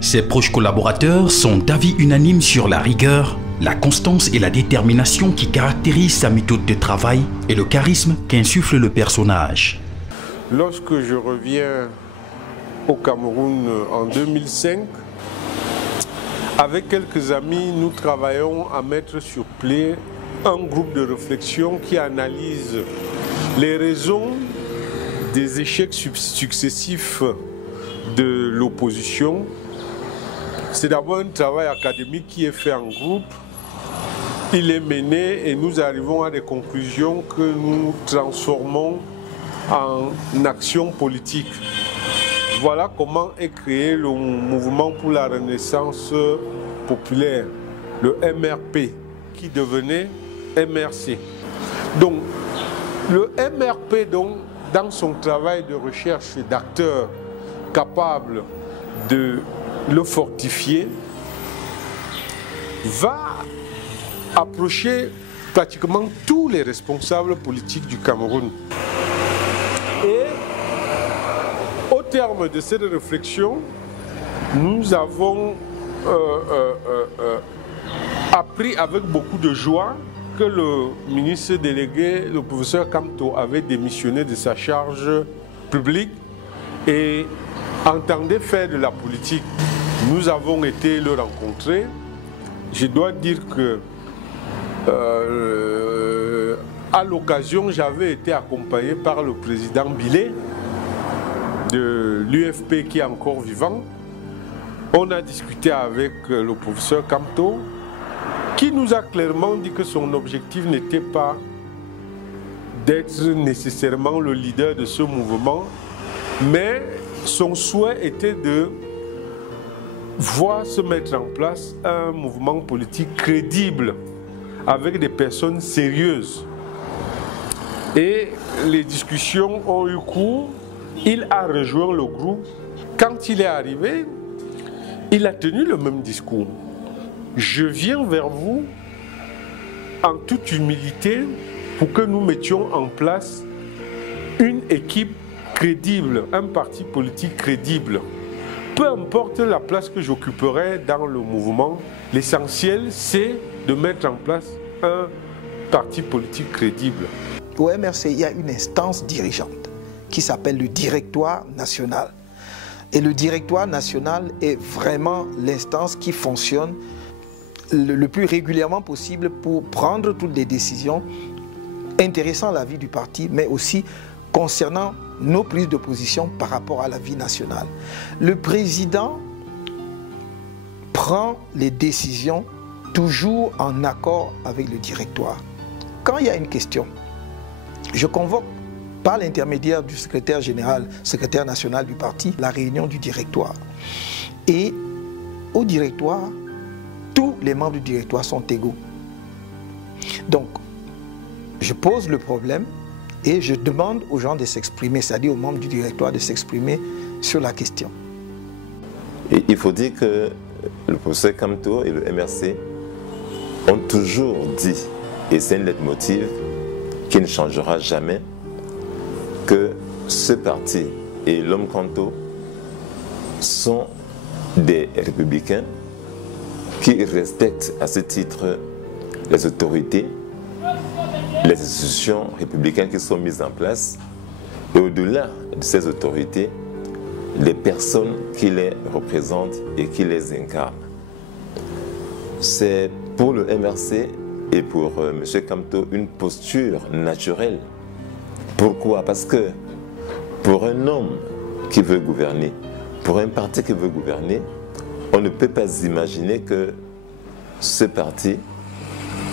Ses proches collaborateurs sont d'avis unanimes sur la rigueur, la constance et la détermination qui caractérisent sa méthode de travail et le charisme qu'insuffle le personnage. Lorsque je reviens au Cameroun en 2005, avec quelques amis, nous travaillons à mettre sur pied un groupe de réflexion qui analyse les raisons des échecs successifs de l'opposition. C'est d'abord un travail académique qui est fait en groupe. Il est mené et nous arrivons à des conclusions que nous transformons en action politique. Voilà comment est créé le mouvement pour la renaissance populaire, le MRP, qui devenait MRC. Donc, le MRP, donc, dans son travail de recherche d'acteurs capables de le fortifier, va approcher pratiquement tous les responsables politiques du Cameroun. Et au terme de cette réflexion, nous avons appris avec beaucoup de joie que le ministre délégué, le professeur Kamto, avait démissionné de sa charge publique et entendait faire de la politique. Nous avons été le rencontrer. Je dois dire que À l'occasion, j'avais été accompagné par le président Bilé de l'UFP qui est encore vivant. On a discuté avec le professeur Kamto qui nous a clairement dit que son objectif n'était pas d'être nécessairement le leader de ce mouvement, mais son souhait était de voir se mettre en place un mouvement politique crédible avec des personnes sérieuses. Et les discussions ont eu cours, il a rejoint le groupe. Quand il est arrivé, il a tenu le même discours. Je viens vers vous en toute humilité pour que nous mettions en place une équipe crédible, un parti politique crédible. Peu importe la place que j'occuperai dans le mouvement, l'essentiel c'est de mettre en place un parti politique crédible. Au MRC, il y a une instance dirigeante qui s'appelle le Directoire national. Et le Directoire national est vraiment l'instance qui fonctionne le plus régulièrement possible pour prendre toutes les décisions intéressant la vie du parti, mais aussi concernant nos prises de position par rapport à la vie nationale. Le président prend les décisions toujours en accord avec le directoire. Quand il y a une question, je convoque par l'intermédiaire du secrétaire général, secrétaire national du parti, la réunion du directoire. Et au directoire, tous les membres du directoire sont égaux. Donc, je pose le problème et je demande aux gens de s'exprimer, c'est-à-dire aux membres du directoire de s'exprimer sur la question. Et il faut dire que le professeur Kamto et le MRC ont toujours dit, et c'est un leitmotiv qui ne changera jamais, que ce parti et l'homme Kamto sont des républicains qui respectent à ce titre les autorités, les institutions républicaines qui sont mises en place, et au-delà de ces autorités, les personnes qui les représentent et qui les incarnent. C'est pour le MRC et pour M. Kamto une posture naturelle. Pourquoi? Parce que pour un homme qui veut gouverner, pour un parti qui veut gouverner, on ne peut pas imaginer que ce parti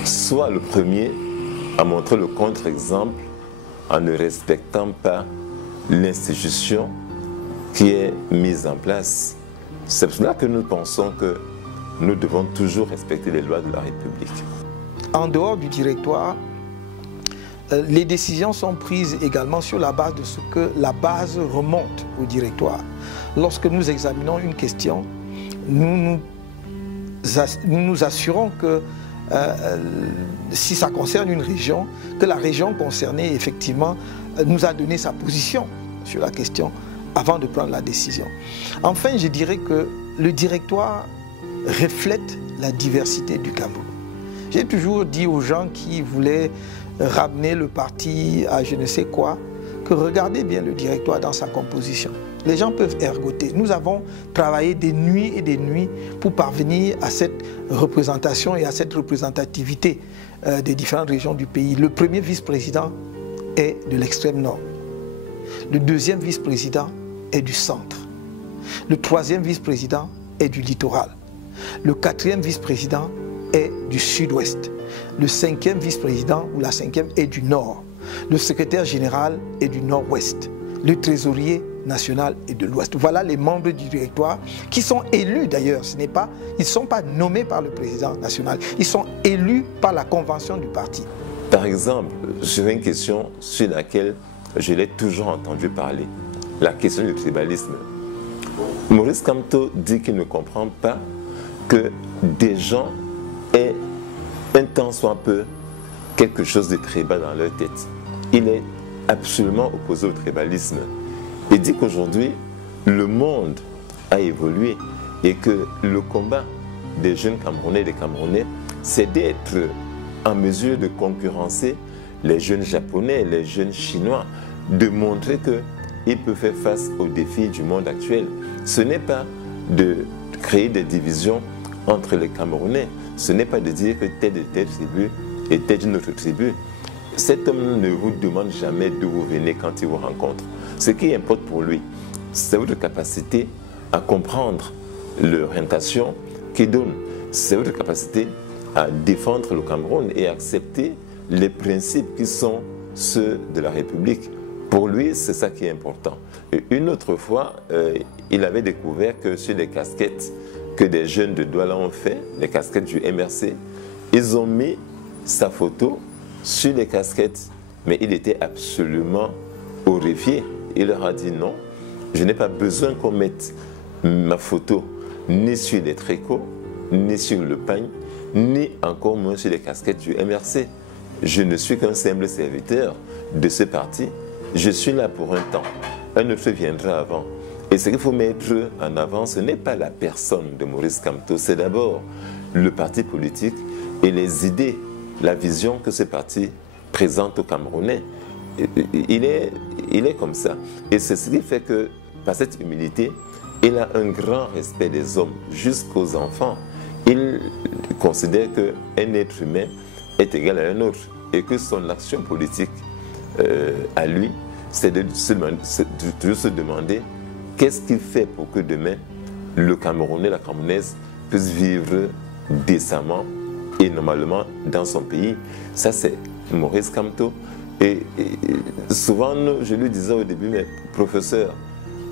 soit le premier à montrer le contre-exemple en ne respectant pas l'institution qui est mise en place. C'est pour cela que nous pensons que nous devons toujours respecter les lois de la République. En dehors du directoire, les décisions sont prises également sur la base de ce que la base remonte au directoire. Lorsque nous examinons une question, nous nous assurons que si ça concerne une région, que la région concernée effectivement nous a donné sa position sur la question avant de prendre la décision. Enfin, je dirais que le directoire reflète la diversité du Cameroun. J'ai toujours dit aux gens qui voulaient ramener le parti à je ne sais quoi, que regardez bien le directoire dans sa composition. Les gens peuvent ergoter. Nous avons travaillé des nuits et des nuits pour parvenir à cette représentation et à cette représentativité des différentes régions du pays. Le premier vice-président est de l'extrême nord. Le deuxième vice-président est du centre. Le troisième vice-président est du littoral. Le quatrième vice-président est du sud-ouest. Le cinquième vice-président ou la cinquième est du nord. Le secrétaire général est du nord-ouest. Le trésorier national est de l'ouest. Voilà les membres du directoire qui sont élus d'ailleurs. Ils ne sont pas nommés par le président national. Ils sont élus par la convention du parti. Par exemple, sur une question sur laquelle je l'ai toujours entendu parler, la question du tribalisme. Maurice Kamto dit qu'il ne comprend pas que des gens aient un tant soit peu quelque chose de tribal dans leur tête. Il est absolument opposé au tribalisme. Il dit qu'aujourd'hui, le monde a évolué et que le combat des jeunes Camerounais et des Camerounais, c'est d'être en mesure de concurrencer les jeunes Japonais, les jeunes Chinois, de montrer qu'ils peuvent faire face aux défis du monde actuel. Ce n'est pas de créer des divisions entre les Camerounais, ce n'est pas de dire que telle et telle tribu était d'une autre tribu. cet homme ne vous demande jamais d'où vous venez quand il vous rencontre. Ce qui importe pour lui, c'est votre capacité à comprendre l'orientation qu'il donne. C'est votre capacité à défendre le Cameroun et accepter les principes qui sont ceux de la République. Pour lui, c'est ça qui est important. Et une autre fois, il avait découvert que sur les casquettes que des jeunes de Douala ont fait, les casquettes du MRC, ils ont mis sa photo sur les casquettes, mais il était absolument horrifié. Il leur a dit non, je n'ai pas besoin qu'on mette ma photo ni sur les tricots, ni sur le pagne, ni encore moins sur les casquettes du MRC. Je ne suis qu'un simple serviteur de ce parti. Je suis là pour un temps. Un autre viendra avant. Et ce qu'il faut mettre en avant, ce n'est pas la personne de Maurice Kamto, c'est d'abord le parti politique et les idées, la vision que ce parti présente aux Camerounais. Il est comme ça. Et c'est ce qui fait que, par cette humilité, il a un grand respect des hommes, jusqu'aux enfants. Il considère qu'un être humain est égal à un autre et que son action politique à lui, c'est de se demander qu'est-ce qu'il fait pour que demain, le Camerounais, la Camerounaise puisse vivre décemment et normalement dans son pays. Ça, c'est Maurice Kamto. Et souvent, je lui disais au début, mais professeur,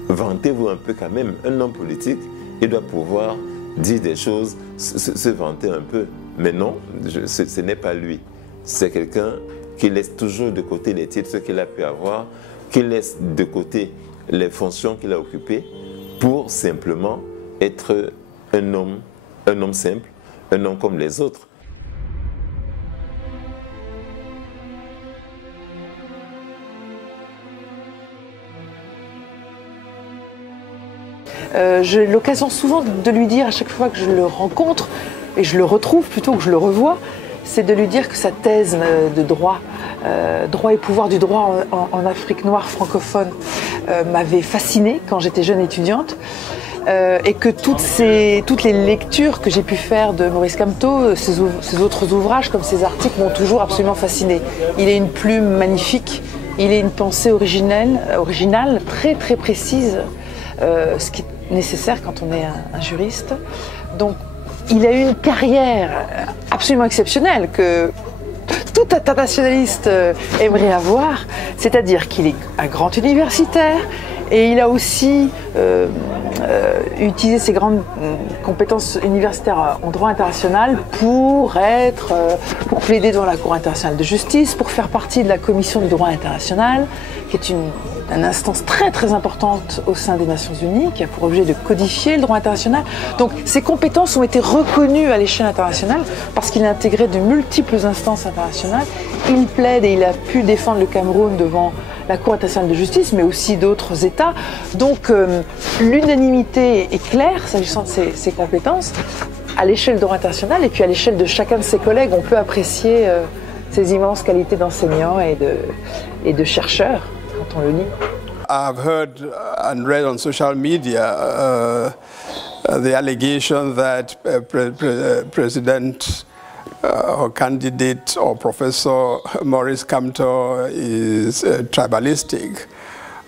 vantez-vous un peu quand même. Un homme politique, il doit pouvoir dire des choses, se vanter un peu. Mais non, ce n'est pas lui. C'est quelqu'un qui laisse toujours de côté les titres qu'il a pu avoir, qui laisse de côté les fonctions qu'il a occupées pour simplement être un homme simple, un homme comme les autres. J'ai l'occasion souvent de lui dire à chaque fois que je le rencontre, et je le retrouve plutôt que je le revois, c'est de lui dire que sa thèse de droit, droit et pouvoir du droit en Afrique noire francophone, m'avait fascinée quand j'étais jeune étudiante, et que toutes les lectures que j'ai pu faire de Maurice Kamto, ses autres ouvrages comme ses articles m'ont toujours absolument fascinée. Il a une plume magnifique, il a une pensée originale, très très précise, ce qui est nécessaire quand on est un juriste. Donc il a eu une carrière absolument exceptionnelle que tout internationaliste aimerait avoir, c'est-à-dire qu'il est un grand universitaire et il a aussi utilisé ses grandes compétences universitaires en droit international pour plaider devant la Cour internationale de justice, pour faire partie de la Commission du droit international, qui est une instance très très importante au sein des Nations Unies, qui a pour objet de codifier le droit international. Donc ces compétences ont été reconnues à l'échelle internationale parce qu'il a intégré de multiples instances internationales. Il plaide et il a pu défendre le Cameroun devant la Cour internationale de justice, mais aussi d'autres États. Donc l'unanimité est claire s'agissant de ses compétences à l'échelle du droit international, et puis à l'échelle de chacun de ses collègues, on peut apprécier ses immenses qualités d'enseignant et de chercheur quand on le lit. I've heard and read on social media the allegation that President or candidate or Professor Maurice Kamto is tribalistic.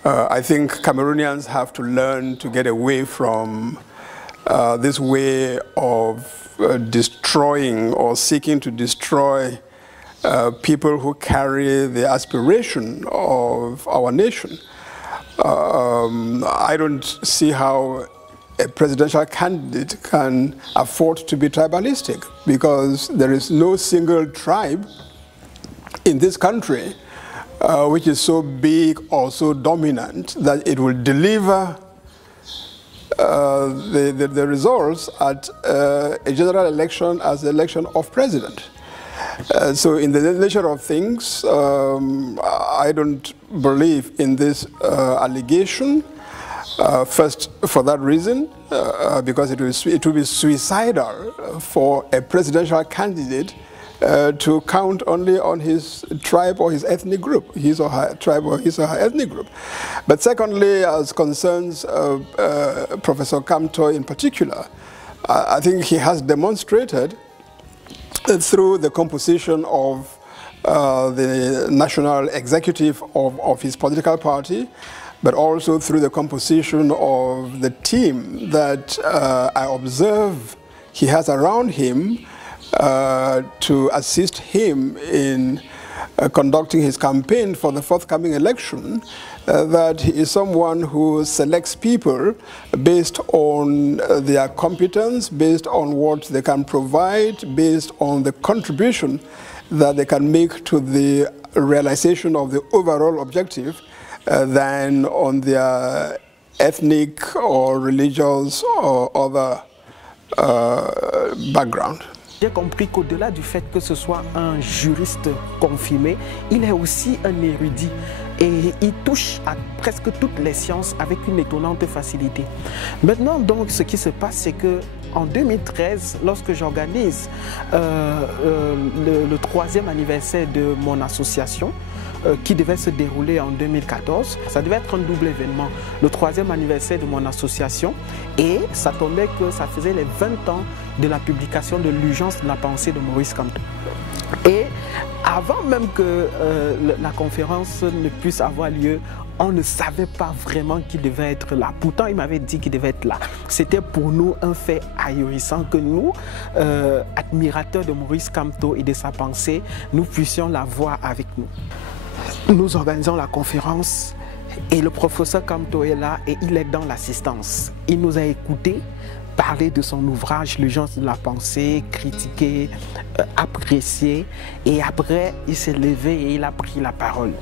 I think Cameroonians have to learn to get away from this way of destroying or seeking to destroy people who carry the aspiration of our nation. I don't see how a presidential candidate can afford to be tribalistic, because there is no single tribe in this country which is so big or so dominant that it will deliver the results at a general election as the election of president. So in the nature of things, I don't believe in this allegation. First, for that reason, because it will be suicidal for a presidential candidate to count only on his tribe or his ethnic group, his or her tribe or his or her ethnic group. But secondly, as concerns Professor Kamto in particular, I think he has demonstrated through the composition of the national executive of his political party, but also through the composition of the team that I observe he has around him to assist him in conducting his campaign for the forthcoming election, that he is someone who selects people based on their competence, based on what they can provide, based on the contribution that they can make to the realization of the overall objective, than on their ethnic or religious or other background. J'ai compris qu'au-delà du fait que ce soit un juriste confirmé, il est aussi un érudit et il touche à presque toutes les sciences avec une étonnante facilité. Maintenant, donc, ce qui se passe, c'est que en 2013, lorsque j'organise le 3e anniversaire de mon association, qui devait se dérouler en 2014. Ça devait être un double événement, le 3e anniversaire de mon association, et ça tombait que ça faisait les 20 ans de la publication de L'urgence de la pensée de Maurice Kamto. Et avant même que la conférence ne puisse avoir lieu, on ne savait pas vraiment qui devait être là. Pourtant, il m'avait dit qu'il devait être là. C'était pour nous un fait ahurissant que nous, admirateurs de Maurice Kamto et de sa pensée, nous puissions la voir avec nous. Nous organisons la conférence et le professeur Kamto est là et il est dans l'assistance. Il nous a écoutés parler de son ouvrage L'urgence de la pensée, critiqué, apprécié, et après il s'est levé et il a pris la parole.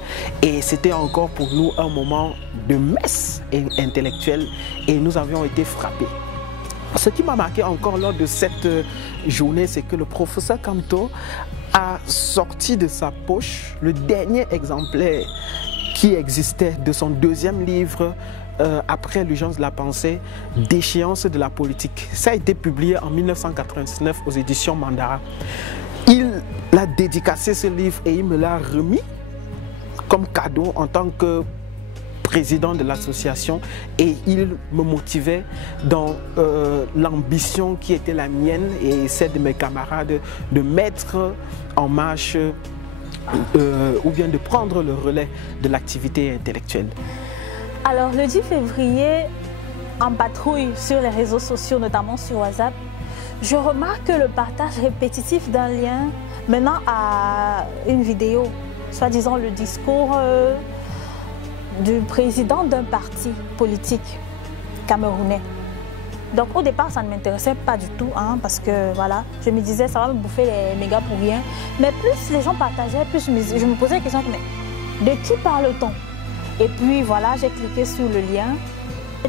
Et c'était encore pour nous un moment de messe intellectuelle et nous avions été frappés. Ce qui m'a marqué encore lors de cette journée, c'est que le professeur Kamto a sorti de sa poche le dernier exemplaire qui existait de son 2e livre après L'urgence de la pensée, Déchéance de la politique. Ça a été publié en 1999 aux éditions Mandara. Il a dédicacé ce livre et il me l'a remis comme cadeau en tant que président de l'association, et il me motivait dans l'ambition qui était la mienne et celle de mes camarades de mettre en marche ou bien de prendre le relais de l'activité intellectuelle. Alors le 10 février, en patrouille sur les réseaux sociaux, notamment sur WhatsApp, je remarque le partage répétitif d'un lien menant à une vidéo, soi-disant le discours du président d'un parti politique camerounais. Donc au départ, ça ne m'intéressait pas du tout, parce que voilà, je me disais ça va me bouffer les mégas pour rien. Mais plus les gens partageaient, plus je me posais la question, mais de qui parle-t-on? Et puis voilà, j'ai cliqué sur le lien.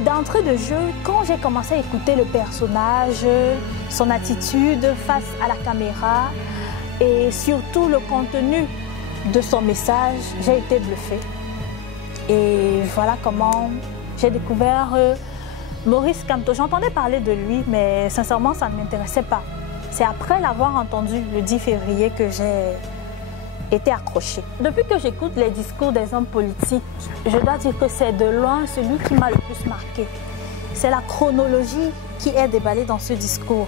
D'entrée de jeu, quand j'ai commencé à écouter le personnage, son attitude face à la caméra et surtout le contenu de son message, j'ai été bluffée. Et voilà comment j'ai découvert Maurice Kamto. J'entendais parler de lui, mais sincèrement, ça ne m'intéressait pas. C'est après l'avoir entendu le 10 février que j'ai été accrochée. Depuis que j'écoute les discours des hommes politiques, je dois dire que c'est de loin celui qui m'a le plus marqué. C'est la chronologie qui est déballée dans ce discours.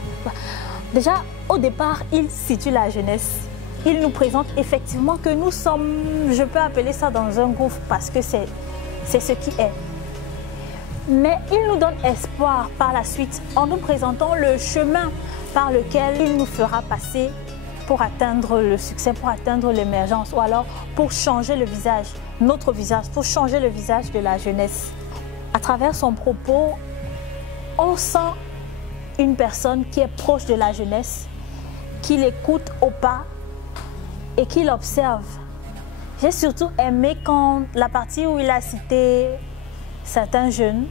Déjà, au départ, il situe la jeunesse. Il nous présente effectivement que nous sommes, je peux appeler ça dans un gouffre parce que c'est ce qui est. Mais il nous donne espoir par la suite en nous présentant le chemin par lequel il nous fera passer pour atteindre le succès, pour atteindre l'émergence, ou alors pour changer le visage, notre visage, pour changer le visage de la jeunesse. À travers son propos, on sent une personne qui est proche de la jeunesse, qui l'écoute au pas et qui l'observe. J'ai surtout aimé quand la partie où il a cité certains jeunes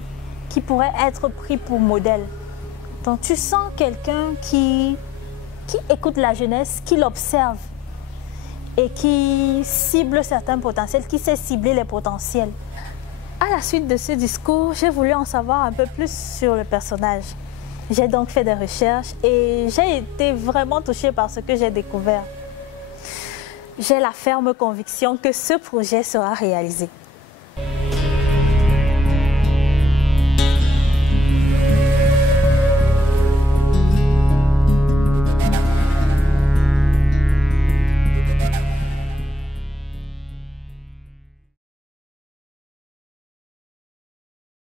qui pourraient être pris pour modèle. Donc tu sens quelqu'un qui écoute la jeunesse, qui l'observe et qui cible certains potentiels, qui sait cibler les potentiels. À la suite de ce discours, j'ai voulu en savoir un peu plus sur le personnage. J'ai donc fait des recherches et j'ai été vraiment touchée par ce que j'ai découvert. J'ai la ferme conviction que ce projet sera réalisé.